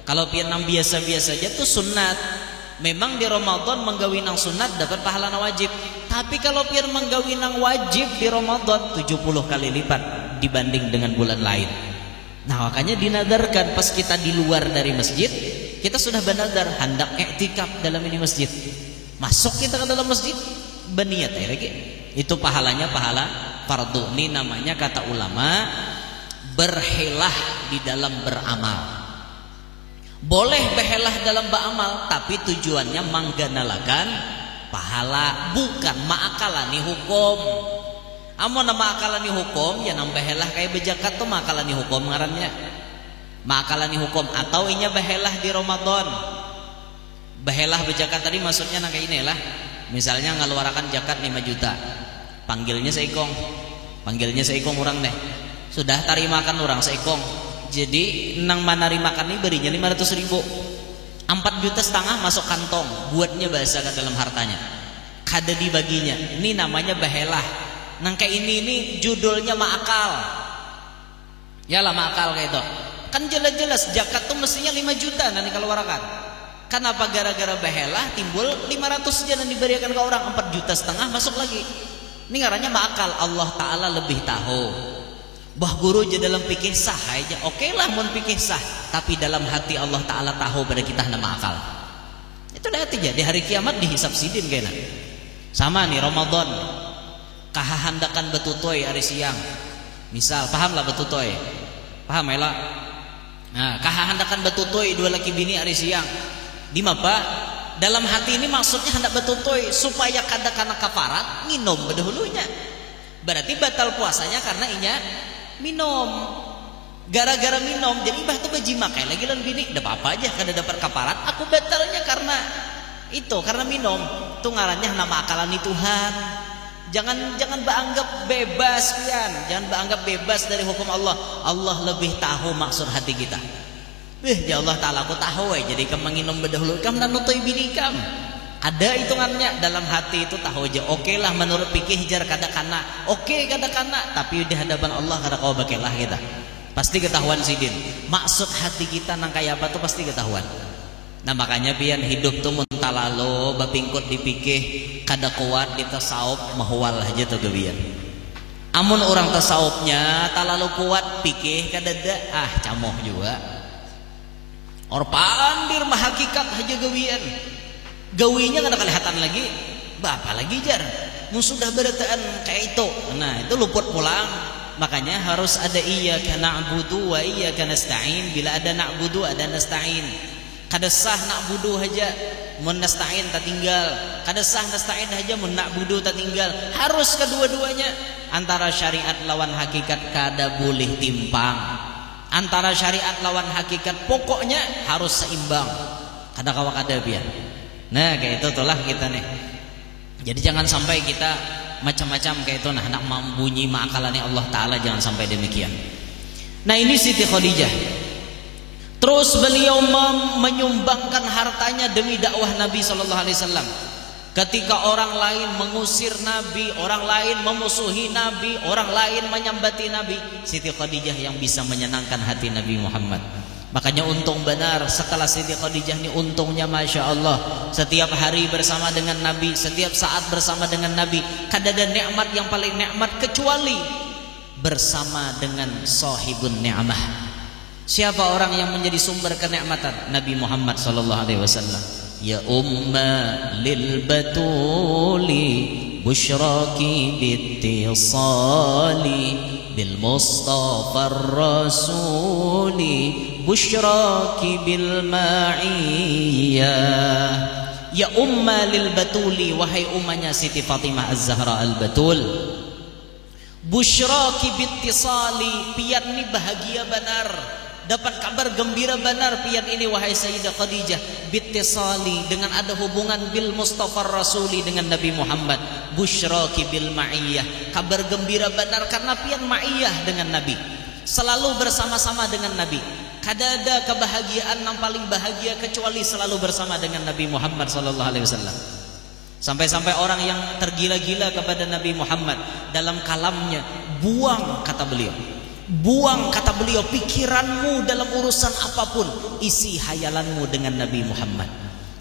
Kalau pian nang biasa-biasa aja tuh sunat. Memang di Ramadan menggawi nang sunat dapat pahala nang wajib. Tapi kalau pian menggawi nang wajib di Ramadan 70 kali lipat dibanding dengan bulan lain. Nah makanya dinadarkan pas kita di luar dari masjid, kita sudah bernadar hendak iktikaf dalam ini masjid. Masuk kita ke dalam masjid berniat ya lagi. Itu pahalanya pahala fardu. Ini namanya kata ulama berhelah di dalam beramal. Boleh berhelah dalam beramal, tapi tujuannya mengganalakan pahala, bukan ma'akalani hukum. Amun ma'akalani hukum, ya nang berhelah kayak bejakat tuh ma'akalani hukum ngarannya. Ma'akalani hukum atau inya berhelah di Ramadan. Berhelah bejakat tadi maksudnya nang kayak inilah. Misalnya ngeluarkan zakat 5 juta. Panggilnya seikong orang deh. Sudah tarimakan orang seikong. Jadi nang manari makan ini berinya 500.000, 4,5 juta masuk kantong, buatnya bahasa ke dalam hartanya, kada dibaginya. Ini namanya bahelah. Nang kayak ini judulnya ma'akal. Yalah ma'akal kayak itu. Kan jelas-jelas zakat tuh mestinya 5 juta nanti kalau warakan. Kenapa gara-gara bahelah timbul 500 jangan diberikan ke orang, 4,5 juta masuk lagi. Ini ngarannya ma'akal. Allah Ta'ala lebih tahu. Bah guru je dalam fikih sah aja, oke lah mun fikih sah, tapi dalam hati Allah Ta'ala tahu pada kita nama akal. Itu dah hati aja, di hari kiamat dihisap sidin kayaknya. Sama nih Ramadan, kahahandakan betutoy hari siang. Misal, paham lah betutoy? Paham ya lah? Nah, kahahandakan betutoy 2 laki bini hari siang. Di apa? Dalam hati ini maksudnya hendak betutoy supaya kada kana kafarat minum berdahulunya. Berarti batal puasanya karena inya minum. Gara-gara minum jadi bah tuh bajima kayak lagi lan bini udah apa aja kada dapat kafarat, aku batalnya karena itu, karena minum. Itu ngarannya nama akalani Tuhan. Jangan beranggap bebas pian, jangan beranggap bebas dari hukum Allah. Allah lebih tahu maksud hati kita. Ya Allah Ta'ala aku tahu jadi kamu menginum berdahulu kamu dan nutoi bini kamu. Ada hitungannya dalam hati itu tahu aja. Oke lah menurut fikih hijar kada kana. Oke kada kana, tapi di hadapan Allah kada kau bakelah kita. Pasti ketahuan sidin. Maksud hati kita nang kaya apa tuh pasti ketahuan. Nah makanya pian hidup tuh muntalalo bapingkut dipikih kada kuat di tasawuf mahwal aja tuh gebian. Amun orang tasawufnya talalu kuat pikih kada da camoh juga. Or pandir mah hakikat haja gawian. Gawinya kada kelihatan lagi. Bapa lagi jar. Mun sudah berataan kayak itu. Nah, itu luput pulang. Makanya harus ada iyyaka na'budu wa iyyaka nasta'in. Bila ada na'budu ada nasta'in. Kada sah na'budu haja mun nasta'in tak tinggal. Kada sah nasta'in haja mun na'budu tak tinggal. Harus kedua-duanya. Antara syariat lawan hakikat kada boleh timpang. Antara syariat lawan hakikat pokoknya harus seimbang. Kada kawa kada biar. Nah, kayak itu itulah kita nih. Jadi jangan sampai kita macam-macam kayak itu, nah nak membunyi makalannya Allah Ta'ala, jangan sampai demikian. Nah, ini Siti Khadijah. Terus beliau menyumbangkan hartanya demi dakwah Nabi SAW. Ketika orang lain mengusir Nabi, orang lain memusuhi Nabi, orang lain menyambati Nabi, Siti Khadijah yang bisa menyenangkan hati Nabi Muhammad. Makanya untung benar setelah Siti Khadijah ini, untungnya Masya Allah, setiap hari bersama dengan Nabi, setiap saat bersama dengan Nabi. Kada ada nikmat yang paling nikmat kecuali bersama dengan sahibun ni'mah. Siapa orang yang menjadi sumber kenikmatan? Nabi Muhammad sallallahu alaihi wasallam. Ya umma lil batuli busyraki bittisali bil mustafa rasuli busyraki bil ma'iyah. Ya umma lil batuli, wahai ummanya Siti Fatimah Az-Zahra Al-Batul. Busyraki bittisali, pian ni bahagia benar, dapat kabar gembira benar pian ini wahai Sayyidah Khadijah, bittisali, dengan ada hubungan bil Mustafa Rasuli, dengan Nabi Muhammad. Busyraki bil ma'iyah, kabar gembira benar karena pian ma'iyah dengan Nabi, selalu bersama-sama dengan Nabi. Kada ada kebahagiaan yang paling bahagia kecuali selalu bersama dengan Nabi Muhammad sallallahu alaihi wasallam. Sampai-sampai orang yang tergila-gila kepada Nabi Muhammad, dalam kalamnya, buang kata beliau, buang kata beliau pikiranmu dalam urusan apapun, isi hayalanmu dengan Nabi Muhammad,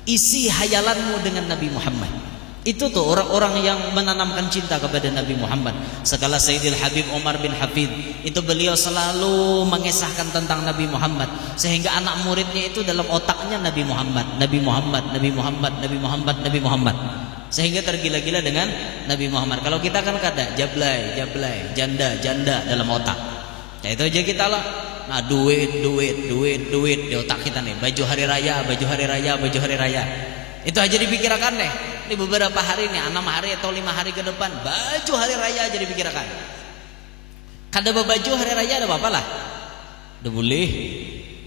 isi hayalanmu dengan Nabi Muhammad. Itu tuh orang-orang yang menanamkan cinta kepada Nabi Muhammad. Segala Sayyidil Habib Umar bin Hafid, itu beliau selalu mengisahkan tentang Nabi Muhammad, sehingga anak muridnya itu dalam otaknya Nabi Muhammad, Nabi Muhammad, Nabi Muhammad, Nabi Muhammad, Nabi Muhammad, sehingga tergila-gila dengan Nabi Muhammad. Kalau kita kan kada jablay, jablay, janda, janda dalam otak. Ya itu aja kita lah. Nah, duit di otak kita nih. Baju hari raya, baju hari raya, baju hari raya. Itu aja dipikirkan deh. Ini beberapa hari nih, 6 hari atau 5 hari ke depan, baju hari raya aja dipikirkan. Kada baju hari raya ada apa lah? Udah boleh.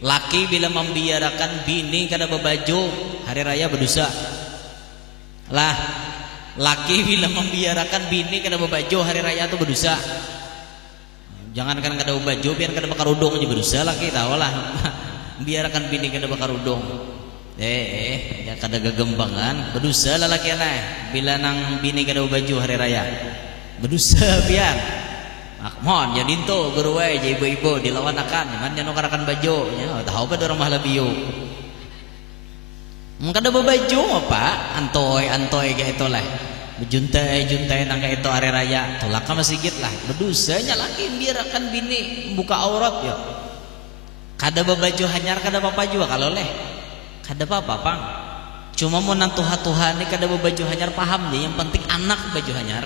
Laki bila membiarkan bini kada baju hari raya berdosa. Lah, laki bila membiarkan bini kada baju hari raya itu berdosa. Jangankan kada baju, biar kada bakar udung aja berdosa laki, tahu lah. Biarkan bini kada bakar udung. Ya kada gagembangan, berdosa lah laki anak. Bila nang bini kada baju hari raya, berdosa biar. Mohon jadi itu guru wae jadi ibu-ibu dilawan akan, man jangan karakan baju, ya tahu ba orang mahla biu. Kada baju apa? Antoy kayak itulah. Juntai nang kayak itu hari raya, tolak sama sigit lah. Berdosanya laki biarkan bini buka aurat ya. Kada baju hanyar kada apa juga kalau leh. Kada apa-apa pang. Cuma mau nantuha-tuha nih kada baju hanyar paham dia, yang penting anak baju hanyar.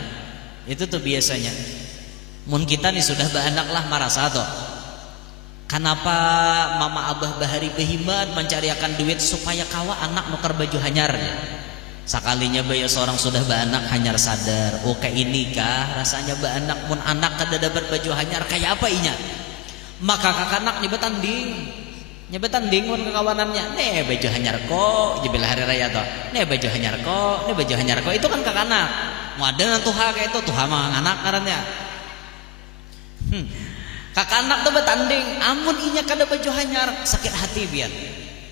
Itu tuh biasanya. Mun kita nih sudah beranak lah marasa toh. Kenapa mama abah bahari behimat mencariakan duit supaya kawa anak nukar baju hanyar ya? Sakalinya bayi seorang sudah beranak hanyar sadar, oh kayak ini kah rasanya beranak, mun anak kada dapat baju hanyar kayak apa inya? Maka kakanak nyebetanding mun kekawanannya, nih baju hanyar kok, jebil hari raya toh, nih baju hanyar kok, itu kan kakanak. Mau ada tuha kayak itu, tuha mah anak karannya. Kakanak tuh betanding, amun inya kada baju hanyar, sakit hati biar.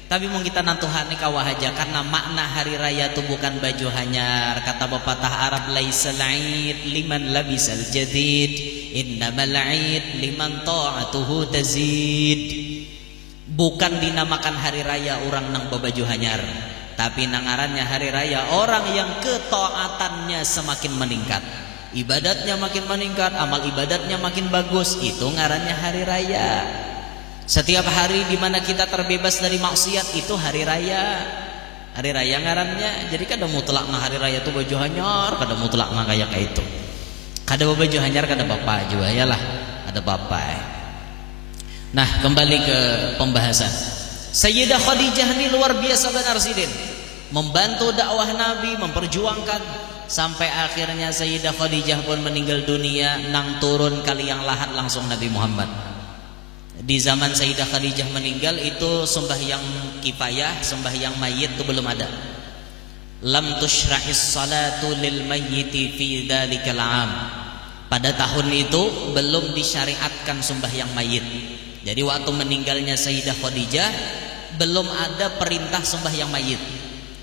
Tapi mau kita nantuhan nih kawah aja, karena makna hari raya itu bukan baju hanyar. Kata pepatah Arab, laisal aid liman labisal jadid, innamal aid liman ta'atuhu tazid. Bukan dinamakan hari raya orang nang baju hanyar, tapi nangarannya hari raya orang yang ketaatannya semakin meningkat, ibadatnya makin meningkat, amal ibadatnya makin bagus, itu ngarannya hari raya. Setiap hari di mana kita terbebas dari maksiat itu hari raya. Hari raya ngarannya. Jadi kada mutlak na hari raya itu baju hanyar, kada mutlak na kayak itu. Kada baju hanyar kada bapak juga yalah, ada bapak. Nah, kembali ke pembahasan. Sayyidah Khadijah ini luar biasa benar sidin. Membantu dakwah Nabi, memperjuangkan sampai akhirnya Sayyidah Khadijah pun meninggal dunia, nang turun kali yang lahat langsung Nabi Muhammad. Di zaman Sayyidah Khadijah meninggal itu sembahyang kifayah, sembahyang mayit itu belum ada. Lam tushra'is salatu lil mayyiti fi dzalikal 'am. Pada tahun itu belum disyariatkan sembahyang mayit. Jadi waktu meninggalnya Sayyidah Khadijah belum ada perintah sembahyang mayit.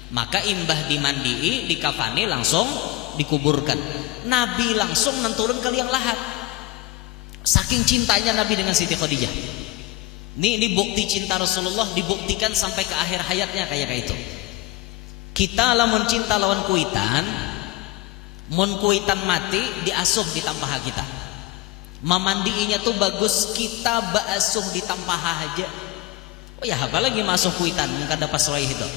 Maka imbah dimandii, dikafani langsung dikuburkan. Nabi langsung turun ke liang lahat. Saking cintanya Nabi dengan Siti Khadijah. Ini bukti cinta Rasulullah dibuktikan sampai ke akhir hayatnya kayak itu. Kita lamun cinta lawan kuitan, mun kuitan mati diasuh di tampah kita. Memandiinya tuh bagus kita basuh di tampah aja. Oh ya apalagi masuk kuitan kada pas wae itu.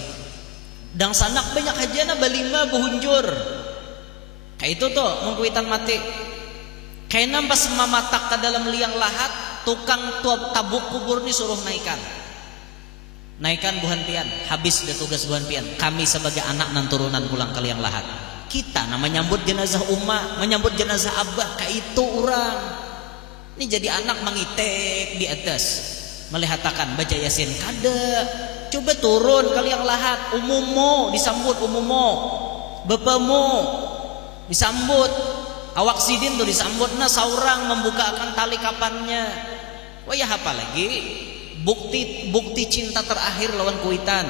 Dang sanak banyak aja na balima buhunjur. Kayak itu tuh mun kuitan mati. Kayaknya pas mamatak ke dalam liang lahat, tukang tabuk kubur ni suruh naikkan buhantian. Habis dia tugas buhantian. Kami sebagai anak dan turunan pulang ke liang lahat. Kita menyambut jenazah umma, menyambut jenazah abah, kayak itu orang. Ini jadi anak mengitek di atas, melihatakan baca yasin kada. Coba turun ke liang lahat, umummu disambut umummu, bapamu disambut. Awak sidin tuh disambutna saurang membukakan tali kapannya. Wah ya apa lagi? Bukti cinta terakhir lawan kuitan.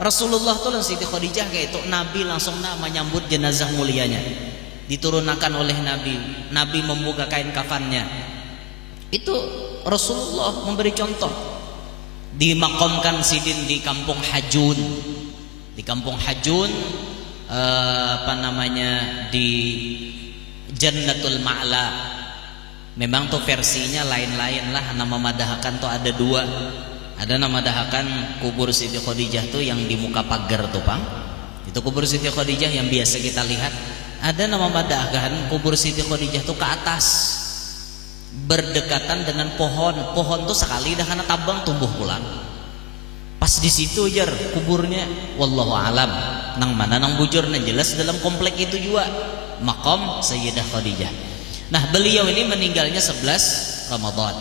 Rasulullah tuh dan Siti Khadijah kayak itu Nabi langsung menyambut jenazah mulianya. Diturunkan oleh Nabi. Nabi membuka kain kafannya. Itu Rasulullah memberi contoh. Dimakamkan sidin di kampung Hajun. Di kampung Hajun di Jannatul Ma'la. Memang tuh versinya lain-lain lah. Nama madahakan tuh ada dua. Ada nama madahakan kubur Siti Khadijah tuh yang di muka pagar tuh Pang. Itu kubur Siti Khadijah yang biasa kita lihat. Ada nama madahakan kubur Siti Khadijah tuh ke atas, berdekatan dengan pohon. Pohon tuh sekali dah kena tabang tumbuh pulang. Pas di situ jar kuburnya. Wallahu alam. Nang mana nang bujur nang jelas dalam komplek itu juga makam Sayyidah Khadijah. Nah beliau ini meninggalnya 11 Ramadan.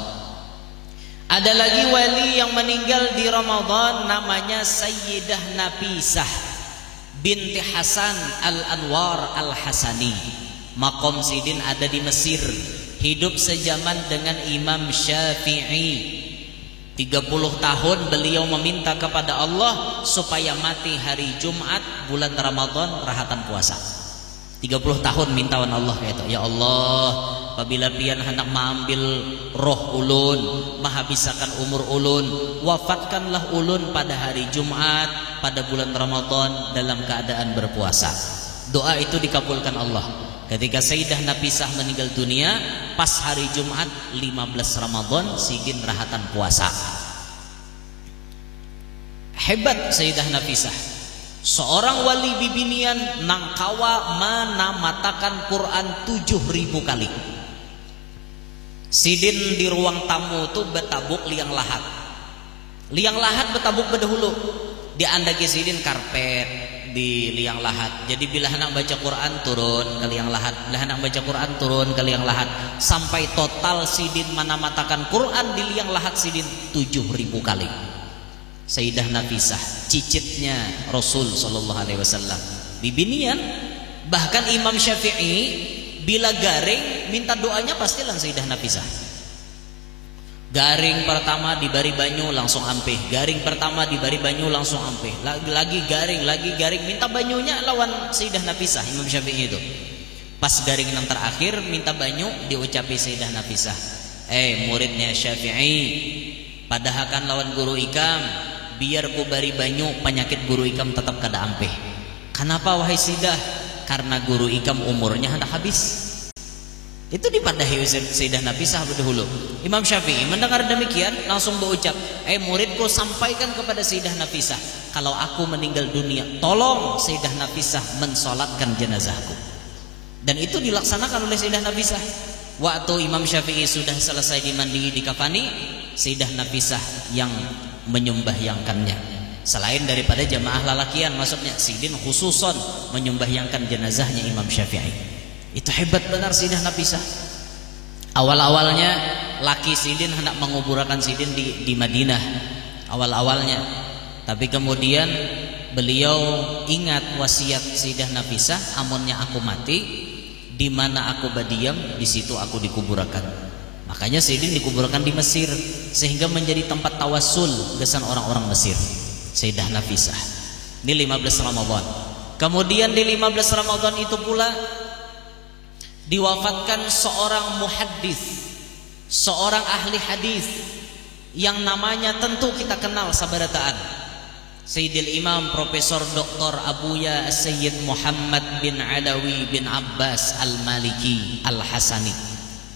Ada lagi wali yang meninggal di Ramadan namanya Sayyidah Nafisah binti Hasan Al-Anwar Al-Hasani. Makam sidin ada di Mesir. Hidup sejaman dengan Imam Syafi'i. 30 tahun beliau meminta kepada Allah supaya mati hari Jumat bulan Ramadan rahatan puasa. 30 tahun mintawan Allah kayak itu. Ya Allah, apabila pian hendak mengambil roh ulun, menghabiskan umur ulun, wafatkanlah ulun pada hari Jumat pada bulan Ramadan dalam keadaan berpuasa. Doa itu dikabulkan Allah. Ketika Sayyidah Nafisah meninggal dunia pas hari Jumat 15 Ramadan sigin rahatan puasa. Hebat Sayyidah Nafisah. Seorang wali bibinian nangkawa manamatakan Quran 7.000 kali. Sidin di ruang tamu tuh betabuk liang lahat. Liang lahat betabuk bedahulu. Di andagi sidin karpet di liang lahat. Jadi bila hendak baca Quran turun ke liang lahat. Bila hendak baca Quran turun ke liang lahat. Sampai total sidin manamatakan Quran di liang lahat sidin 7.000 kali. Sayyidah Nafisah, cicitnya Rasul sallallahu alaihi wasallam. Bibinian, bahkan Imam Syafi'i bila garing minta doanya pastilah Sayyidah Nafisah. Garing pertama dibari banyu langsung ampeh. Garing pertama dibari banyu langsung ampeh. Lagi garing minta banyunya lawan Sayyidah Nafisah Imam Syafi'i itu. Pas garing yang terakhir minta banyu diucapi Sayyidah Nafisah. Muridnya Syafi'i, padahakan lawan guru ikam, biar ku bari banyu penyakit guru ikam tetap kada ampeh. Kenapa wahai Sayyidah? Karena guru ikam umurnya hendak habis. Itu dipadahi Sayyidah Nafisah dahulu. Imam Syafi'i mendengar demikian langsung berucap, muridku sampaikan kepada Sayyidah Nafisah, kalau aku meninggal dunia, tolong Sayyidah Nafisah mensolatkan jenazahku. Dan itu dilaksanakan oleh Sayyidah Nafisah. Waktu Imam Syafi'i sudah selesai dimandi, dikafani, Sayyidah Nafisah yang menyembahyangkannya. Selain daripada jamaah lalakian, maksudnya Sidin khususon menyembahyangkan jenazahnya Imam Syafi'i. Itu hebat benar Sayyidah Nafisah. Awal-awalnya laki Sidin hendak menguburkan Sidin di Madinah awal-awalnya. Tapi kemudian beliau ingat wasiat Sayyidah Nafisah, amunnya aku mati, di mana aku berdiam, di situ aku dikuburkan. Makanya Sidin dikuburkan di Mesir, sehingga menjadi tempat tawassul gesan orang-orang Mesir. Sayyidah Nafisah. Ini 15 Ramadan. Kemudian di 15 Ramadan itu pula diwafatkan seorang muhaddis, seorang ahli hadis yang namanya tentu kita kenal sabarataan, Sayyidil Imam Profesor Dr. Abuya Sayyid Muhammad bin Alawi bin Abbas Al-Maliki Al-Hasani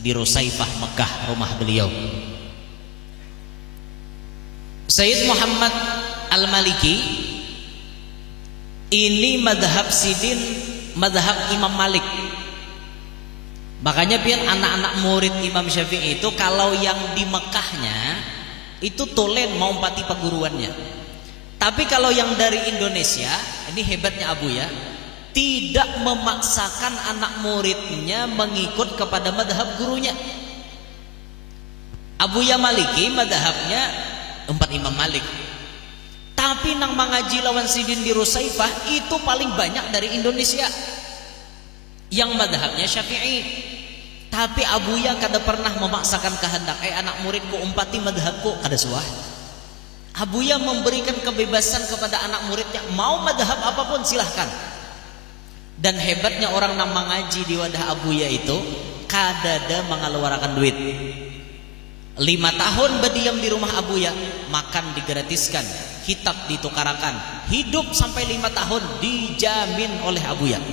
di Rusaifah Mekah, rumah beliau. Sayyid Muhammad Al-Maliki ini madhab Sidin, madhab Imam Malik. Makanya biar anak-anak murid Imam Syafi'i itu kalau yang di Mekahnya itu tolen mau pati perguruannya. Tapi kalau yang dari Indonesia, ini hebatnya Abu ya, tidak memaksakan anak muridnya mengikut kepada madhab gurunya. Abu ya Maliki madhabnya 4 Imam Malik. Tapi nang mengaji lawan Sidin di Rusaifah itu paling banyak dari Indonesia yang madhabnya Syafi'i. Tapi Abuya kada pernah memaksakan kehendak, anak muridku umpati madhabku, kada suah. Abuya memberikan kebebasan kepada anak muridnya, mau madhab apapun silahkan. Dan hebatnya orang yang mengaji di wadah Abuya itu kadada mengeluarkan duit. 5 tahun berdiam di rumah Abuya, makan digratiskan, kitab ditukarakan, hidup sampai 5 tahun dijamin oleh Abuya.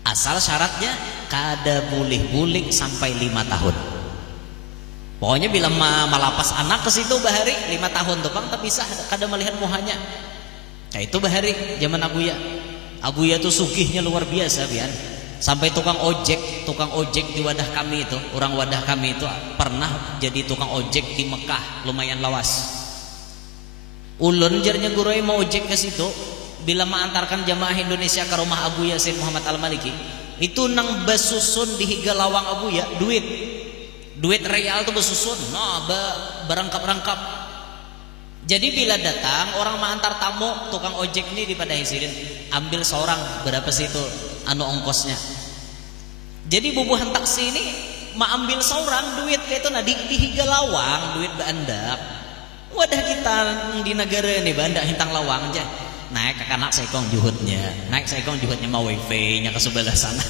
Asal syaratnya kada boleh sampai 5 tahun. Pokoknya bila malapas anak ke situ bahari 5 tahun tuh bang, tapi sah kada melihat muhanya. Nah itu bahari zaman Abuya. Abuya tuh sugihnya luar biasa bian. Sampai tukang ojek di wadah kami itu, orang wadah kami itu pernah jadi tukang ojek di Mekah, lumayan lawas. Ulun jarnya gurui mau ojek ke situ. Bila mengantarkan jamaah Indonesia ke rumah Abuya Sayyid Muhammad Al-Maliki, itu nang besusun di higa lawang Abuya duit real tuh besusun, berangkap-rangkap. Jadi bila datang orang mengantar tamu, tukang ojek ini dipadahi Sidin, ambil seorang berapa sih itu anu ongkosnya. Jadi bubuhan taksi ini ambil seorang duit kayak itu di higa lawang duit bandak. Wadah kita di negara ini bandak hintang lawang aja. Naik ke kanak seikong juhutnya mau wifi-nya ke sebelah sana.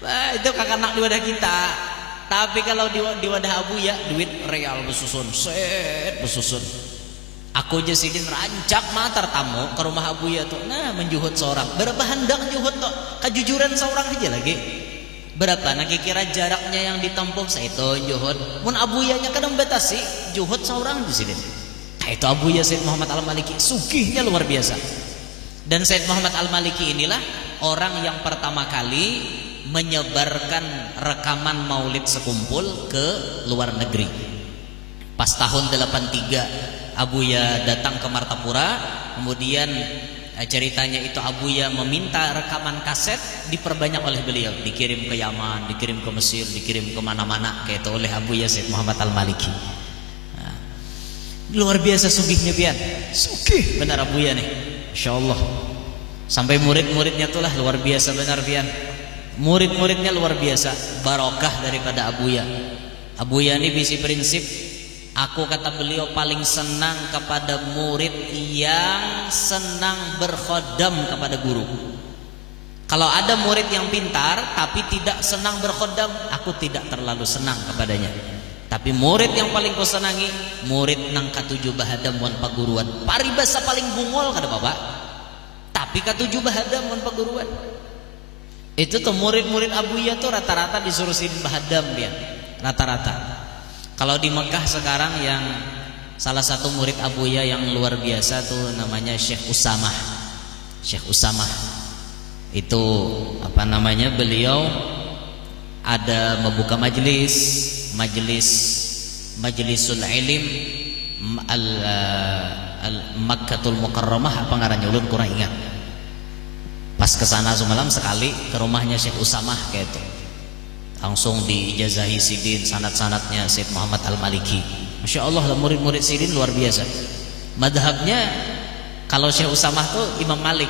Bah, itu kakanak di wadah kita. Tapi kalau di wadah Abuya duit real besusun, besusun. Aku aja Sidin rancak matar tamu ke rumah Abuya tuh, menjuhut seorang. Berapa hendak juhut tuh? Kejujuran seorang aja lagi. Berapa? Nak kira jaraknya yang ditempuh saya itu juhut. Mun Abuyanya kadang batasi juhut seorang di Sidin. Itu Abuya Sayyid Muhammad Al-Maliki, sugihnya luar biasa. Dan Sayyid Muhammad Al-Maliki inilah orang yang pertama kali menyebarkan rekaman maulid sekumpul ke luar negeri. Pas tahun 83 Abuya datang ke Martapura, kemudian ceritanya itu Abuya meminta rekaman kaset diperbanyak oleh beliau, dikirim ke Yaman, dikirim ke Mesir, dikirim ke mana-mana kayak itu oleh Abuya Sayyid Muhammad Al-Maliki. Luar biasa sugihnya pian, sugih benar Abuya nih, insyaallah. Sampai murid-muridnya tuh lah luar biasa benar pian. Murid-muridnya luar biasa, barokah daripada Abuya. Abuya ini bisi prinsip, aku kata beliau paling senang kepada murid yang senang berkhodam kepada guru. Kalau ada murid yang pintar tapi tidak senang berkhodam, aku tidak terlalu senang kepadanya. Tapi murid yang paling ku senangi, murid nang katujuh bahadam wan paguruan. Paribasa paling bungol kada bapak. Tapi katujuh bahadam wan paguruan. Itu tuh murid-murid Abuya tuh rata-rata disuruh Sidin Bahadam dia. Rata-rata. Kalau di Mekah sekarang yang salah satu murid Abuya yang luar biasa tuh namanya Syekh Usamah. Syekh Usamah itu apa namanya, beliau ada membuka majlisul ilim Makkatul Mukarramah, apa ngarannya ulun kurang ingat. Pas kesana semalam sekali ke rumahnya Syekh Usamah kayak itu, langsung diijazahi Sidin sanad-sanadnya Syed Muhammad Al-Maliki. Masya Allah lah, murid-murid Sidin luar biasa. Madhabnya kalau Syekh Usamah tuh Imam Malik.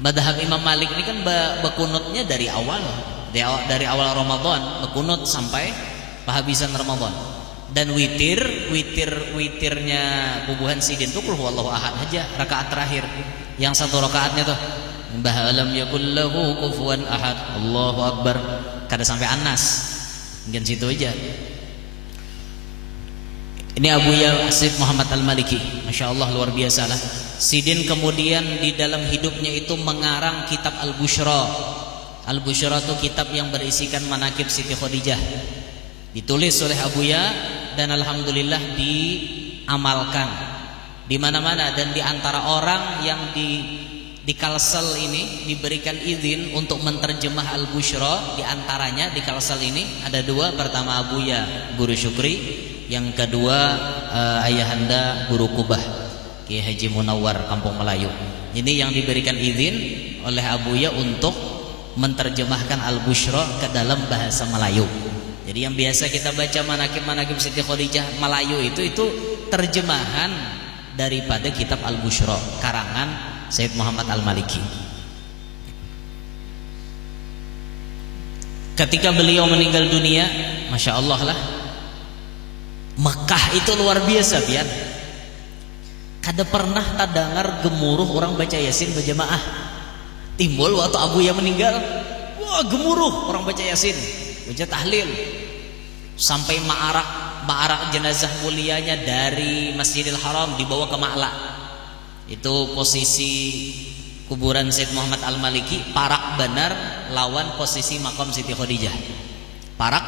Madhab Imam Malik ini kan bekunutnya dari awal Ramadan, bekunut sampai penghabisan Ramadan. Dan witirnya bubuhan Sidin tuh qul huwallahu ahad aja, rakaat terakhir. Yang satu rakaatnya tuh Bahalam yakul lahu kufuwan ahad, Allahu akbar, kada sampai Anas. Mungkin situ aja. Ini Abuya Syed Muhammad Al-Maliki, Masya Allah luar biasa lah. Sidin kemudian di dalam hidupnya itu mengarang kitab Al-Bushra. Al-Bushra itu kitab yang berisikan manaqib Siti Khadijah. Ditulis oleh Abuya dan alhamdulillah diamalkan di mana-mana. Dan di antara orang yang di Kalsel ini diberikan izin untuk menterjemah Al-Bushra, di antaranya di Kalsel ini ada dua. Pertama Abuya Guru Syukri, yang kedua ayahanda Guru Kubah Kiai Haji Munawwar Kampung Melayu. Ini yang diberikan izin oleh Abuya untuk menterjemahkan Al-Bushra ke dalam bahasa Melayu. Jadi yang biasa kita baca manaqib Siti Khadijah Melayu itu terjemahan daripada kitab Al-Bushra karangan Syed Muhammad Al-Maliki. Ketika beliau meninggal dunia, Masya Allah lah, Mekah itu luar biasa biar kada pernah tak dengar gemuruh orang baca Yasin berjamaah. Timbul waktu Abuya meninggal, wah gemuruh orang baca Yasin, baca tahlil, sampai ma'arak jenazah mulianya dari Masjidil Haram dibawa ke Ma'la. Itu posisi kuburan Syed Muhammad Al-Maliki, parak benar lawan posisi makam Siti Khadijah. Parak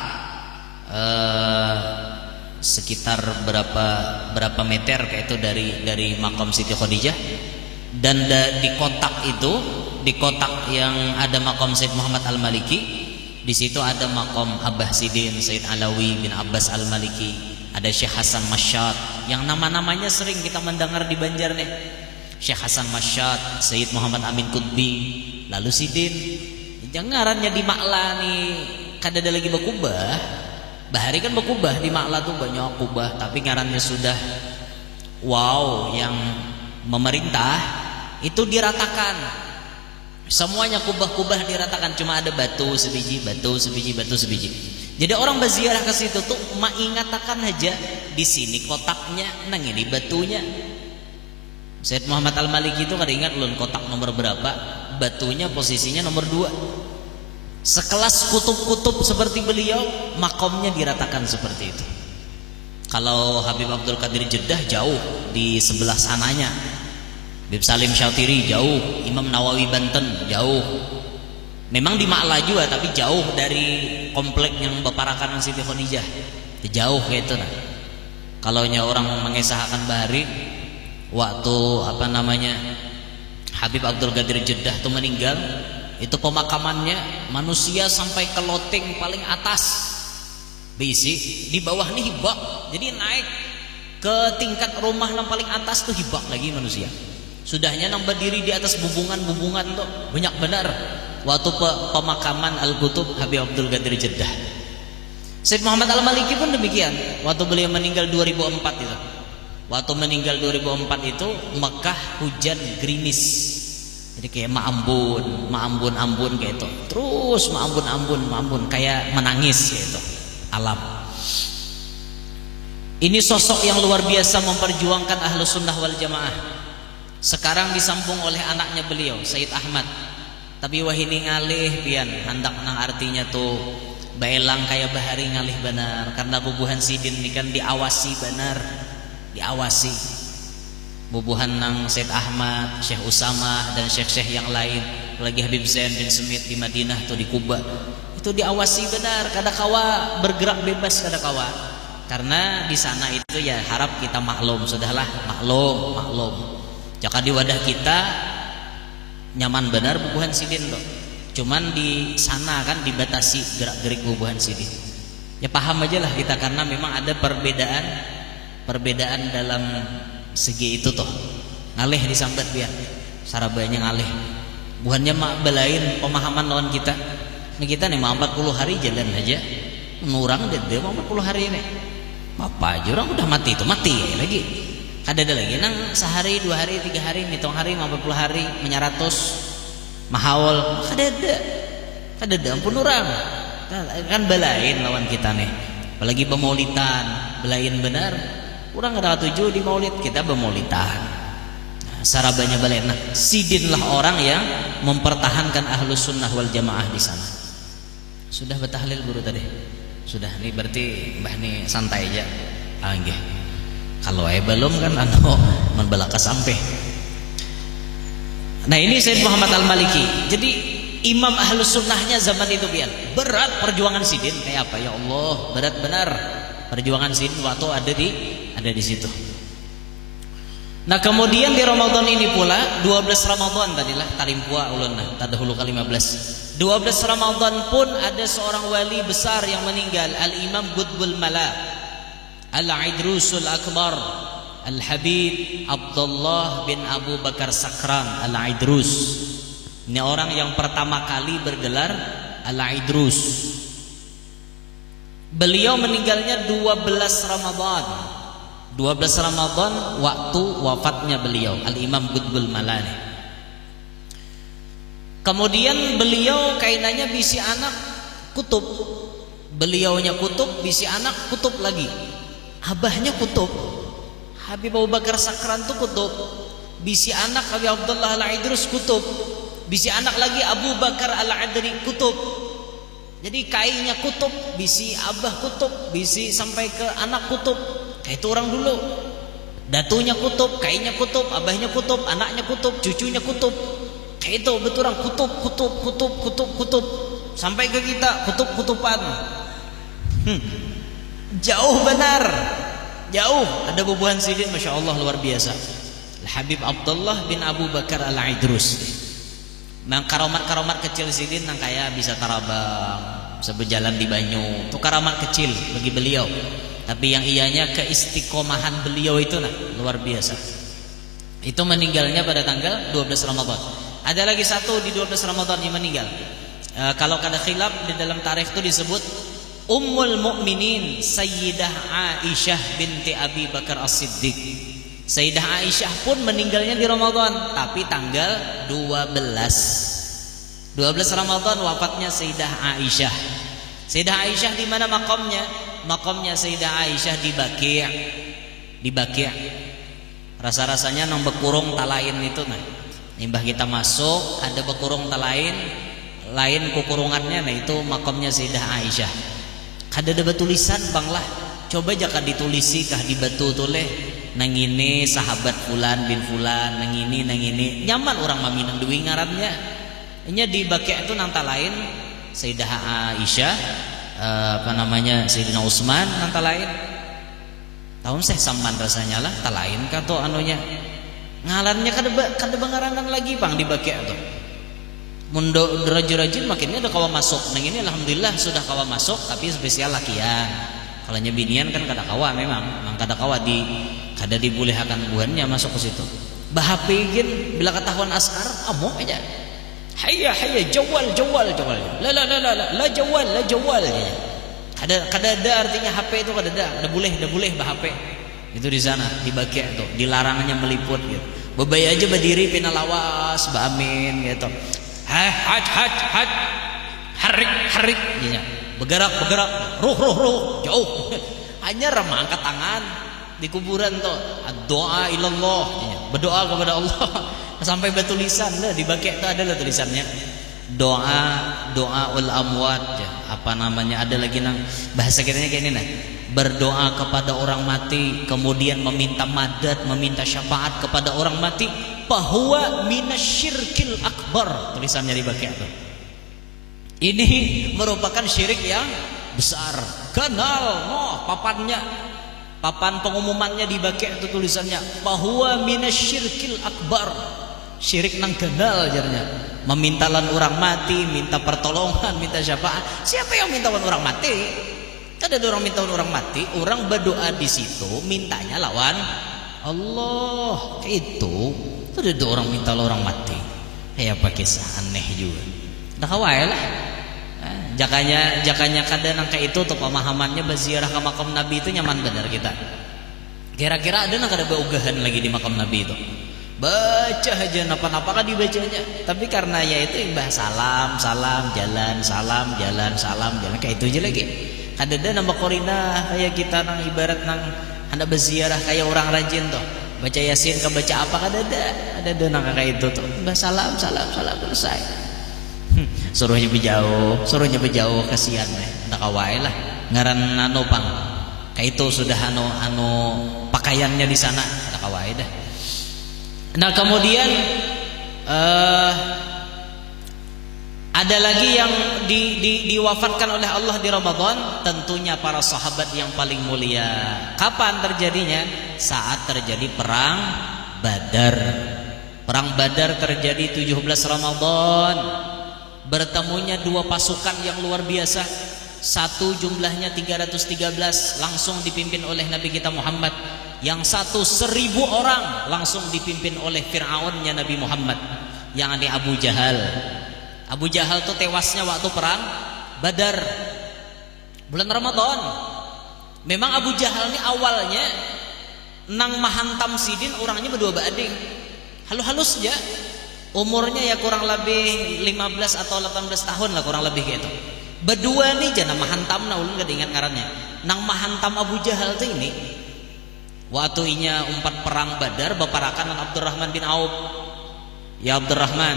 sekitar berapa meter kayak itu dari makam Siti Khadijah. Dan di kotak yang ada makam Syed Muhammad Al-Maliki, di situ ada makam Abah Sidin Said Alawi bin Abbas Al-Maliki, ada Syekh Hasan Masyad yang nama-namanya sering kita mendengar di Banjar nih. Syekh Hasan Masyad, Sayyid Muhammad Amin Qutbi, lalu Sidin. Jangarannya di Ma'la nih kada ada lagi berkubah. Bahari kan berkubah di Ma'la tuh banyak kubah, tapi ngarannya sudah wow, yang memerintah itu diratakan. Semuanya kubah-kubah diratakan, cuma ada batu sebiji. Jadi orang berziarah ke situ tuh mengatakan aja di sini kotaknya, nang ini batunya. Syed Muhammad Al-Maliki itu kada ingat lun kotak nomor berapa, batunya posisinya nomor 2. Sekelas kutub-kutub seperti beliau, makomnya diratakan seperti itu. Kalau Habib Abdul Qadir Jeddah jauh di sebelah sananya, Habib Salim Syatiri jauh, Imam Nawawi Banten jauh. Memang di Ma'la juga, tapi jauh dari komplek yang beparakan Siti Khadijah, jauh kayak itu nah. Kalau orang mengesahkan Bahari, waktu Habib Abdul Qadir Jeddah itu meninggal, itu pemakamannya manusia sampai ke loteng paling atas bisi, di bawah nih hibak. Jadi naik ke tingkat rumah yang paling atas tuh hibak lagi manusia. Sudahnya nang berdiri di atas bubungan tuh banyak benar. Waktu pemakaman Al-Qutub Habib Abdul Qadir Jeddah, Syed Muhammad Al-Maliki pun demikian. Waktu beliau meninggal 2004 itu, waktu meninggal 2004 itu Mekah hujan gerimis. Jadi kayak ma'ambun kayak itu. Terus ma'ambun kayak menangis kayak itu. Alam. Ini sosok yang luar biasa memperjuangkan Ahlus Sunnah wal Jamaah. Sekarang disambung oleh anaknya beliau, Sayyid Ahmad. Tapi wahini ngalih pian hendak nang artinya tuh baelang kayak Bahari ngalih benar, karena bubuhan Sidin ini kan diawasi benar. Diawasi bubuhan nang Syed Ahmad, Syekh Usamah dan syekh-syekh yang lain apalagi Habib Zain bin Smith di Madinah atau di Kuba, itu diawasi benar, kada kawa bergerak bebas, kada kawa. Karena di sana itu ya harap kita maklum, sudahlah maklum. Jika di wadah kita nyaman benar bubuhan sidin tuh. Cuman di sana kan dibatasi gerak-gerik bubuhan sidin. Ya paham aja lah kita, karena memang ada perbedaan dalam segi itu toh. Ngalih disambat biar sarabanya ngalih. Bukannya mak belain pemahaman lawan kita. Ini kita nih 40 hari jalan aja. Ngurang deh 40 hari ini. Apa aja orang udah mati itu, mati ya lagi. Kada ada lagi nang sehari, 2 hari, 3 hari, hitung hari, 40 hari, menyaratus mahawal, kada ada ampun orang. Kan belain lawan kita nih. Apalagi pemaulitan, belain benar. Orang kada tuju di maulid, kita pemaulitan. Sarabanya balain. Nah, sidinlah orang yang mempertahankan ahlus sunnah wal jamaah di sana. Sudah bertahlil guru tadi? Sudah, nih berarti mbah nih santai aja. Nggih. Kalau belum kan membelaka sampai. Nah ini Sayyid Muhammad Al-Maliki. Jadi imam ahlus sunnahnya zaman itu biar berat perjuangan sidin kayak apa ya Allah, berat benar perjuangan sidin waktu ada di situ. Nah kemudian di Ramadan ini pula 12 Ramadan tadilah talimpua ulun nah tadahulu kali 15. 12 Ramadan pun ada seorang wali besar yang meninggal, Al-Imam Qutbul Mala Al-Idrusul Akbar Al-Habib Abdullah bin Abu Bakar Sakran Al-Idrus. Ini orang yang pertama kali bergelar Al-Idrus. Beliau meninggalnya 12 Ramadan. 12 Ramadan waktu wafatnya beliau, Al-Imam Qutbul Malani. Kemudian beliau kainannya bisi anak kutub. Beliaunya kutub, bisi anak kutub lagi. Abahnya kutub. Habib Abu Bakar Sakran itu kutub. Bisi anak Habib Abdullah Al-Idrus kutub. Bisi anak lagi Abu Bakar Al-Adri kutub. Jadi kainnya kutub, bisi abah kutub, bisi sampai ke anak kutub. Kayak itu orang dulu. Datunya kutub, kainnya kutub, abahnya kutub, anaknya kutub, cucunya kutub. Kayak itu betul orang kutub. Sampai ke kita kutub-kutuban. Jauh benar. Jauh ada bubuhan sidin Masya Allah luar biasa. Habib Abdullah bin Abu Bakar Al-Idrus. Nang karomat kecil sidin nang kaya bisa tarabang, bisa berjalan di banyu. Itu karomat kecil bagi beliau. Tapi yang ianya keistiqomahan beliau itu nah luar biasa. Itu meninggalnya pada tanggal 12 Ramadan. Ada lagi satu di 12 Ramadan yang meninggal. Kalau kada khilaf di dalam tarikh itu disebut Ummul Mukminin Sayyidah Aisyah binti Abi Bakar As-Siddiq. Sayyidah Aisyah pun meninggalnya di Ramadan, tapi tanggal 12 Ramadan wafatnya Sayyidah Aisyah. Sayyidah Aisyah di mana makamnya? Makamnya Sayyidah Aisyah di Baqi'. Rasa-rasanya nang bekurung talain itu nah. Nimbah kita masuk ada bekurung talain, lain kukurungannya nah itu makamnya Sayyidah Aisyah. Kada ada tulisan bang lah. Coba jaka ditulisi kah di batu tuleh nang ini sahabat fulan bin fulan, nang ini nyaman orang maminang duwi ngarannya. Nya di Baqi' itu nang talain Sayyidah Aisyah, Sayyidina Utsman nang talain. Tahun saya saman rasanya lah talain kato anunya. Ngalannya kada bangaranan lagi bang di Baqi' itu. Mundo rajin-rajin makinnya ada kawa masuk. Nang ini alhamdulillah sudah kawa masuk, tapi spesial lakian. Kalau binian kan kada kawa memang kada kawa kada dibolehkan buannya masuk ke situ. Bahapegin bila ketahuan askar amo aja. Hayya jawal. La jawal. Kada ada artinya HP itu kada boleh bah HP. Itu di sana di Baqi' itu dilarangnya meliput gitu. Bebay aja berdiri pina lawas amin gitu. Harik ya. Bergerak ruh jauh. Hanya ramah angkat tangan di kuburan tuh doa ilallah ya. Berdoa kepada Allah sampai bertulisan lah di Baqi' itu ada tulisannya doaul amwat ya. Apa namanya ada lagi nang bahasa kitanya kayak ini nah berdoa kepada orang mati, kemudian meminta madad, meminta syafaat kepada orang mati, fahuwa minasyirkil akbar, tulisannya di Baqi' itu. Ini merupakan syirik yang besar. Kenal, papan pengumumannya di Baqi' itu tulisannya fahuwa minasyirkil akbar. Syirik nang kenal jarnya. Memintalan orang mati, minta pertolongan, minta syafaat. Siapa yang mintawan orang mati? Ada orang minta orang mati, orang berdoa di situ, mintanya lawan Allah. Itu ada orang minta orang mati. Kayak pakai aneh juga. Dah kawai lah. Jakanya kadang nangka itu tuh pemahamannya berziarah ke makam Nabi itu nyaman benar kita. Kira-kira ada nangka ada baugahan lagi di makam Nabi itu. Baca aja napa-napa kan dibacanya. Tapi karena ya itu imbah salam, jalan, kayak itu aja lagi. Ada nambah korina kayak kita nang ibarat nang hendak berziarah kayak orang rajin tuh. Baca Yasin ke baca apa kan ada nang kayak itu tuh. Imbah salam selesai. Suruhnya berjauh kasihan ndak kawai lah. Ngaran pang. Kayak itu sudah pakaiannya di sana ndak kawai dah. Nah kemudian ada lagi yang diwafatkan oleh Allah di Ramadan, tentunya para sahabat yang paling mulia. Kapan terjadinya? Saat terjadi perang Badar. Perang Badar terjadi 17 Ramadan. Bertemunya dua pasukan yang luar biasa. Satu jumlahnya 313 langsung dipimpin oleh Nabi kita Muhammad. Yang satu 1000 orang langsung dipimpin oleh Fir'aunnya Nabi Muhammad, yang ini Abu Jahal. Abu Jahal itu tewasnya waktu perang Badar bulan Ramadan. Memang Abu Jahal ini awalnya nang mahantam sidin orangnya berdua bading. Halus-halus aja. Umurnya ya kurang lebih 15 atau 18 tahun lah kurang lebih gitu. Berdua nih jangan mahantam nah ulun gak ingat ngarannya. Nang mahantam Abu Jahal tuh ini waktu inya umpat perang Badar baparakan Abdurrahman bin Auf. Ya Abdurrahman,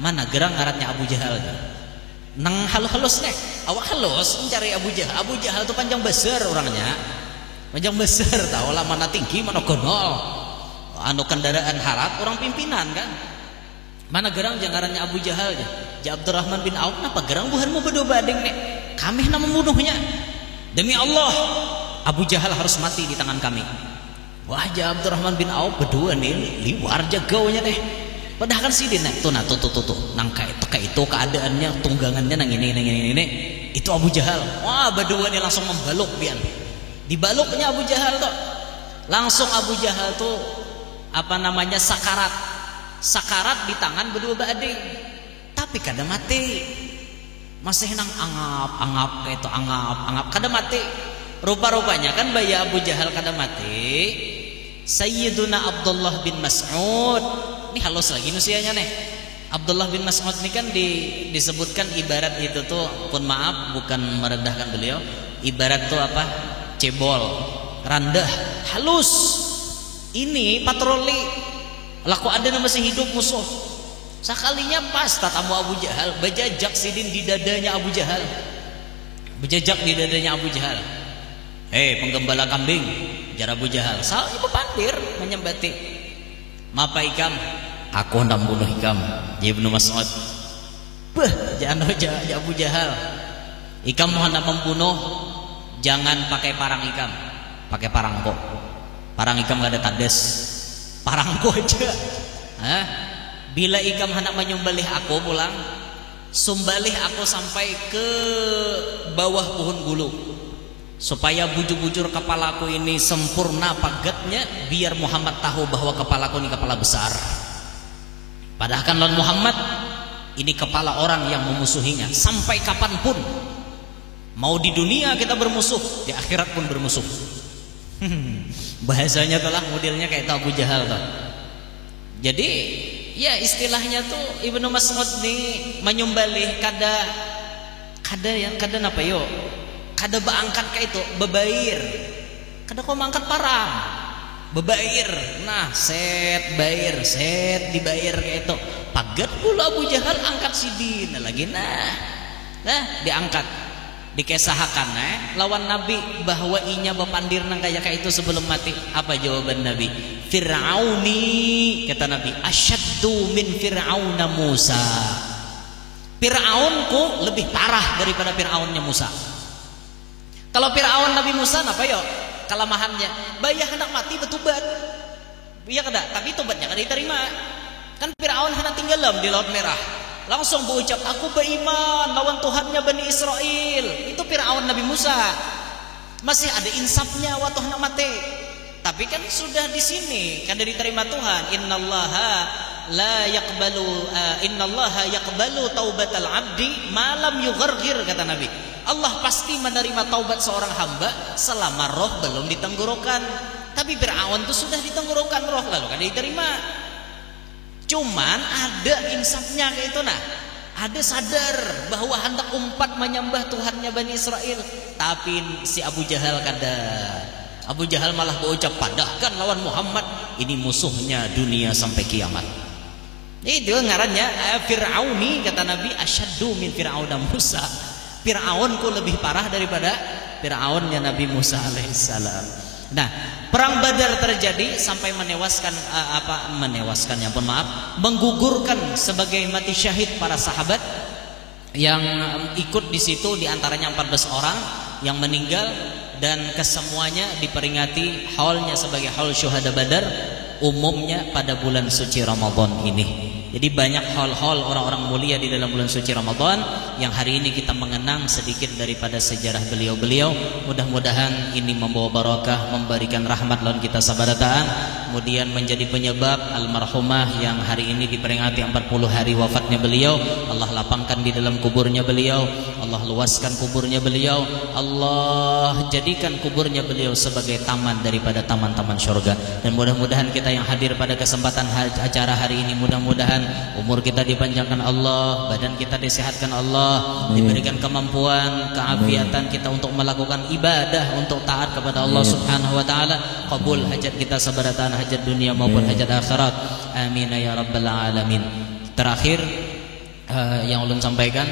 mana gerang ngarannya Abu Jahal tuh. Nang halus nih, awak halus mencari Abu Jahal. Abu Jahal tuh panjang besar orangnya, panjang besar tahu lah mana tinggi mana gonol, kendaraan harat orang pimpinan kan. Mana gerang jangarannya Abu Jahal aja. Ja Abdurrahman bin Auf, kenapa gerang buhan mau berdua bading nih? Kami nak membunuhnya. Demi Allah, Abu Jahal harus mati di tangan kami. Wah, ja Abdurrahman bin Auf berdua nih liwar jagaunya deh. Padahal kan sidin tuh nang kayak itu keadaannya tunggangannya nang ini itu Abu Jahal. Wah berdua nih langsung membaluk pian. Dibaluknya Abu Jahal tuh langsung Abu Jahal tuh sakarat di tangan berdua bading, tapi kada mati, masih nang angap kayak itu angap kada mati. Rupa-rupanya kan baya Abu Jahal kada mati, Sayyiduna Abdullah bin Mas'ud ini halus lagi usianya nih. Abdullah bin Mas'ud ini kan disebutkan ibarat itu tuh, pun maaf bukan merendahkan beliau, ibarat tuh apa? Cebol, randah, halus. Ini patroli. Laku ada masih hidup musuh. Sekalinya pas tatamu Abu Jahal, bajajak sidin di dadanya Abu Jahal. Bajajak di dadanya Abu Jahal. Penggembala kambing, jar Abu Jahal. Ibu pandir menyembati. Mapa ikam? Aku hendak membunuh ikam. Dia Ibnu Mas'ud. Jangan Abu Jahal. Ikam hendak membunuh, jangan pakai parang ikam, pakai parangko. Parang ikam gak ada kades, parangko aja. Bila ikam hendak menyembelih aku pulang, sumbalih aku sampai ke bawah pohon gulu, supaya bujur-bujur kepalaku ini sempurna pagatnya, biar Muhammad tahu bahwa kepalaku ini kepala besar. Padahal kan lawan Muhammad ini kepala orang yang memusuhinya sampai kapanpun. Mau di dunia kita bermusuh, di akhirat pun bermusuh. Bahasanya telah modelnya kayak Abu Jahal tuh. Jadi ya istilahnya tuh Ibnu Mas'ud nih menyembelih kada apa yo? Kada baangkat kayak itu, bebair. Kada kau mangkat parang. Bebair. Nah, set dibair kayak itu. Pagat pula Abu Jahal angkat sidin lagi nah diangkat. dikesahakan lawan Nabi bahwa inya bepandir nang kayak itu sebelum mati. Apa jawaban Nabi? Fir'auni, kata Nabi, asyaddu min Fir'auna Musa. Fir'aunku lebih parah daripada Fir'aunnya Musa. Kalau Fir'aun Nabi Musa apa yo kelemahannya? Bayah hendak mati betubat. Iya kada, tapi tobatnya kada diterima. Kan Fir'aun hendak tenggelam di Laut Merah. Langsung berucap, aku beriman lawan Tuhannya Bani Israel. Itu Fir'aun Nabi Musa. Masih ada insafnya waktu hendak mati. Tapi kan sudah di sini kan diterima Tuhan. Innallaha yaqbalu taubatal abdi malam yughargir, kata Nabi. Allah pasti menerima taubat seorang hamba selama roh belum ditenggorokan. Tapi Fir'aun itu sudah ditenggorokan roh, lalu kan diterima. Cuman ada insafnya kayak itu ada sadar bahwa hendak umpat menyembah Tuhannya Bani Israel. Tapi si Abu Jahal kada. Abu Jahal malah berucap, padahkan lawan Muhammad ini musuhnya dunia sampai kiamat. Itu ngarannya Fir'auni, kata Nabi, asyaddu min Fir'auna Musa. Fir'aunku lebih parah daripada Fir'aunnya Nabi Musa alaihissalam. Nah, perang Badar terjadi sampai menggugurkan sebagai mati syahid para sahabat yang ikut di situ, di antaranya 14 orang yang meninggal, dan kesemuanya diperingati haulnya sebagai haul syuhada Badar umumnya pada bulan suci Ramadan ini. Jadi banyak hal-hal orang-orang mulia di dalam bulan suci Ramadan yang hari ini kita mengenang sedikit daripada sejarah beliau-beliau. Mudah-mudahan ini membawa barakah, memberikan rahmat lawan kita sabarataan, kemudian menjadi penyebab almarhumah yang hari ini diperingati 40 hari wafatnya beliau, Allah lapangkan di dalam kuburnya beliau, Allah luaskan kuburnya beliau, Allah jadikan kuburnya beliau sebagai taman daripada taman-taman syurga. Dan mudah-mudahan kita yang hadir pada kesempatan acara hari ini, mudah-mudahan umur kita dipanjangkan Allah, badan kita disehatkan Allah, diberikan kemampuan, keafiatan kita untuk melakukan ibadah, untuk taat kepada Allah Subhanahu wa taala. Qabul hajat kita sabarataan, hajat dunia maupun hajat akhirat. Amin ya rabbal alamin. Terakhir yang ulun sampaikan,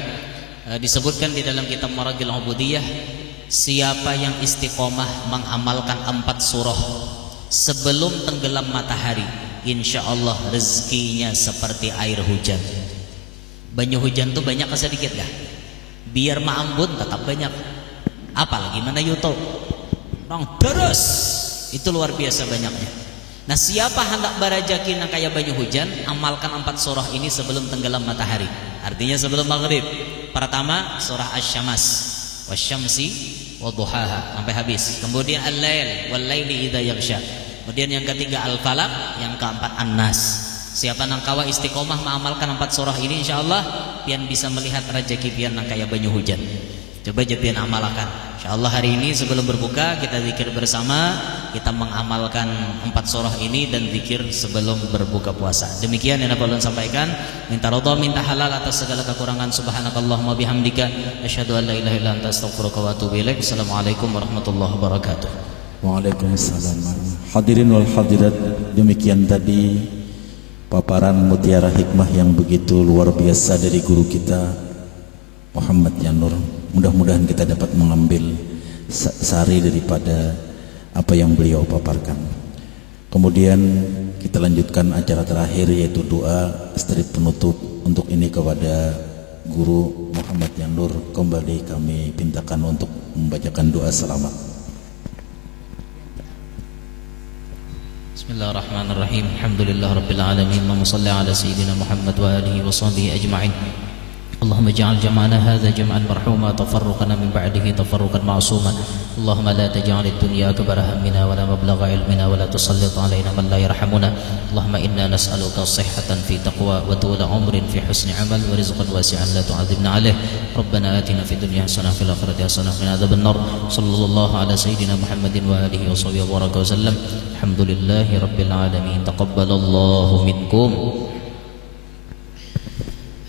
disebutkan di dalam kitab Maradil Ubudiyah, siapa yang istiqomah mengamalkan 4 surah sebelum tenggelam matahari, insyaallah rezekinya seperti air hujan. Banyu hujan tuh banyak ke sedikit dah. Biar ma'ambun tetap banyak. Apalagi mana yuto nang deres, itu luar biasa banyaknya. Nah, siapa hendak barajaki nang kaya banyu hujan, amalkan 4 surah ini sebelum tenggelam matahari. Artinya sebelum maghrib. Pertama surah Asy-Syams, wasyamsi wadduhaha sampai habis. Kemudian al-lail wal-laili idza yaghsha. Kemudian yang ketiga Al-Falaq, yang keempat An-Nas. Siapa nang kawa istiqomah mengamalkan 4 surah ini, insyaallah pian bisa melihat rezeki pian nang kaya banyu hujan. Coba je pian amalkan. Insyaallah hari ini sebelum berbuka kita zikir bersama, kita mengamalkan 4 surah ini dan zikir sebelum berbuka puasa. Demikian yang dapat ulun sampaikan. Minta ridha, minta halal atas segala kekurangan. Subhanakallahumma bihamdika asyhadu an la ilaha illa anta astaghfiruka wa atubu ilaik. Assalamualaikum warahmatullahi wabarakatuh. Waalaikumsalam. Hadirin wal hadirat, demikian tadi paparan mutiara hikmah yang begitu luar biasa dari guru kita Muhammad Yanur. Mudah-mudahan kita dapat mengambil sari daripada apa yang beliau paparkan. Kemudian kita lanjutkan acara terakhir, yaitu doa istri penutup. Untuk ini kepada guru Muhammad Yanur kembali kami pintakan untuk membacakan doa selamat. Bismillahirrahmanirrahim. Alhamdulillahirabbil alamin. Allahumma shalli ala sayyidina Muhammad wa alihi wa sahbihi ajma'in. Allahumma ij'al jam'ana hadza jam'an marhuma, tafarruqana min ba'dihi tafarruqan ma'suma. Allahumma la taj'al ad-dunya akbara hammina wa la mablagha ilmina wa la tusallit 'alaina man la yarhamuna. Allahumma inna nas'aluka sihhatan fi taqwa wa tula 'umrin fi husni 'amal wa rizqan wasi'an la tu'adzibna 'alaih. Rabbana atina fid dunya hasanah wa fil akhirati hasanah wa qina adzaban nar. Sallallahu ala sayyidina Muhammadin wa alihi wa sahbihi wa baraka wa sallam. Alhamdulillahi rabbil alamin. Taqabbalallahu minkum.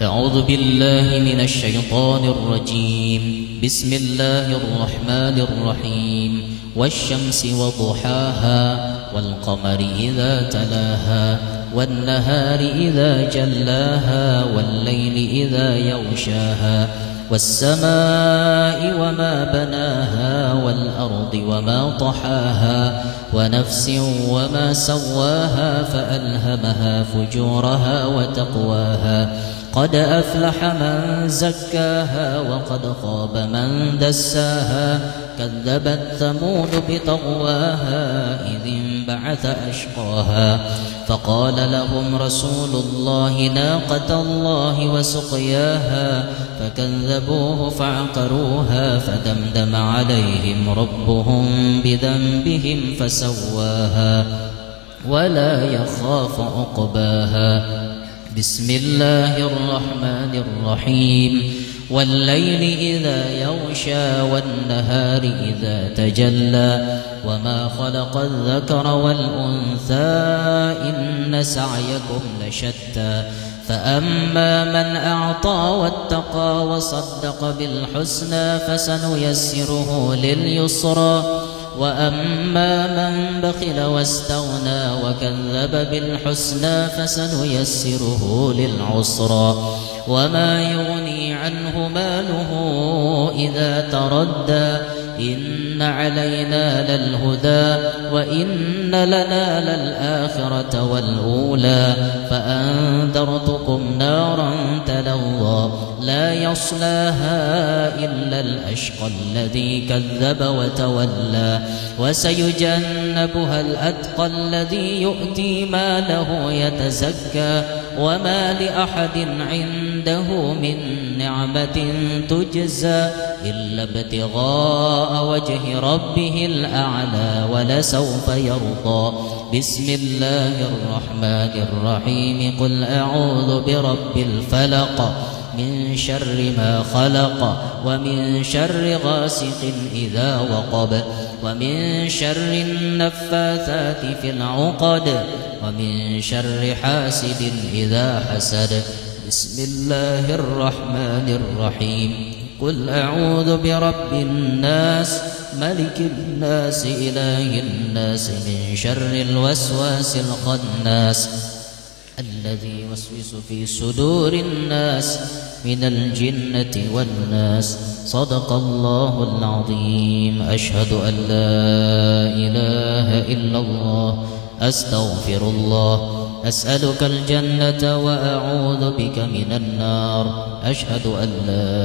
أعوذ بالله من الشيطان الرجيم. بسم الله الرحمن الرحيم. والشمس وضحاها والقمر إذا تلاها والنهار إذا جلاها والليل إذا يغشاها والسماء وما بناها والأرض وما طحاها ونفس وما سواها فألهمها فجورها وتقواها قد أفلح من زكاها وقد خاب من دساها كذبت ثمود بطغواها إذ انبعث أشقاها فقال لهم رسول الله ناقة الله وسقياها فكذبوه فعقروها فدمدم عليهم ربهم بذنبهم فسواها ولا يخاف عقباها بسم الله الرحمن الرحيم والليل إذا يغشى والنهار إذا تجلى وما خلق الذكر والأنثى إن سعيكم لشتى فأما من أعطى واتقى وصدق بالحسنى فسنيسره لليسرى وأما من بخل واستغنى وكذب بالحسنى فسنيسره للعسرى وما يغني عنه ماله إذا تردى إن علينا للهدى وإن لنا للآخرة والأولى فأنذرتكم نارا تلظى لا يصلاها إلا الأشقى الذي كذب وتولى وسيجنبها الأتقى الذي يؤتي ماله يتزكى وما لأحد عنده من نعمة تجزى إلا ابتغاء وجه ربه الأعلى ولسوف يرضى بسم الله الرحمن الرحيم قل أعوذ برب الفلق من شر ما خلق ومن شر غاسق إذا وقب ومن شر النفاثات في العقد ومن شر حاسد إذا حسد بسم الله الرحمن الرحيم قل أعوذ برب الناس ملك الناس إله الناس من شر الوسواس الخناس الذي يوسوس في صدور الناس من الجنة والناس صدق الله العظيم أشهد أن لا إله إلا الله أستغفر الله أسألك الجنة وأعوذ بك من النار أشهد أن لا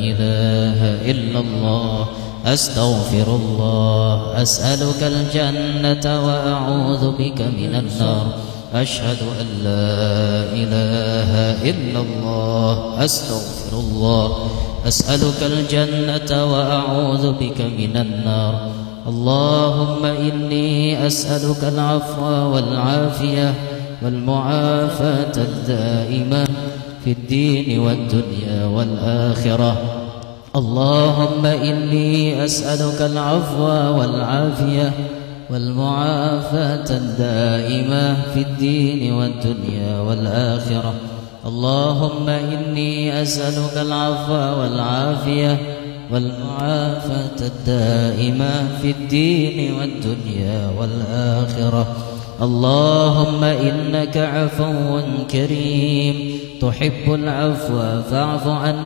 إله إلا الله أستغفر الله أسألك الجنة وأعوذ بك من النار أشهد أن لا إله إلا الله أستغفر الله أسألك الجنة وأعوذ بك من النار اللهم إني أسألك العفو والعافية والمعافاة الدائمة في الدين والدنيا والآخرة اللهم إني أسألك العفو والعافية والمعافاة الدائمة في الدين والدنيا والآخرة اللهم إني أسألك العفو والعافية والمعافاة الدائمة في الدين والدنيا والآخرة اللهم إنك عفو كريم تحب العفو فاعف عنا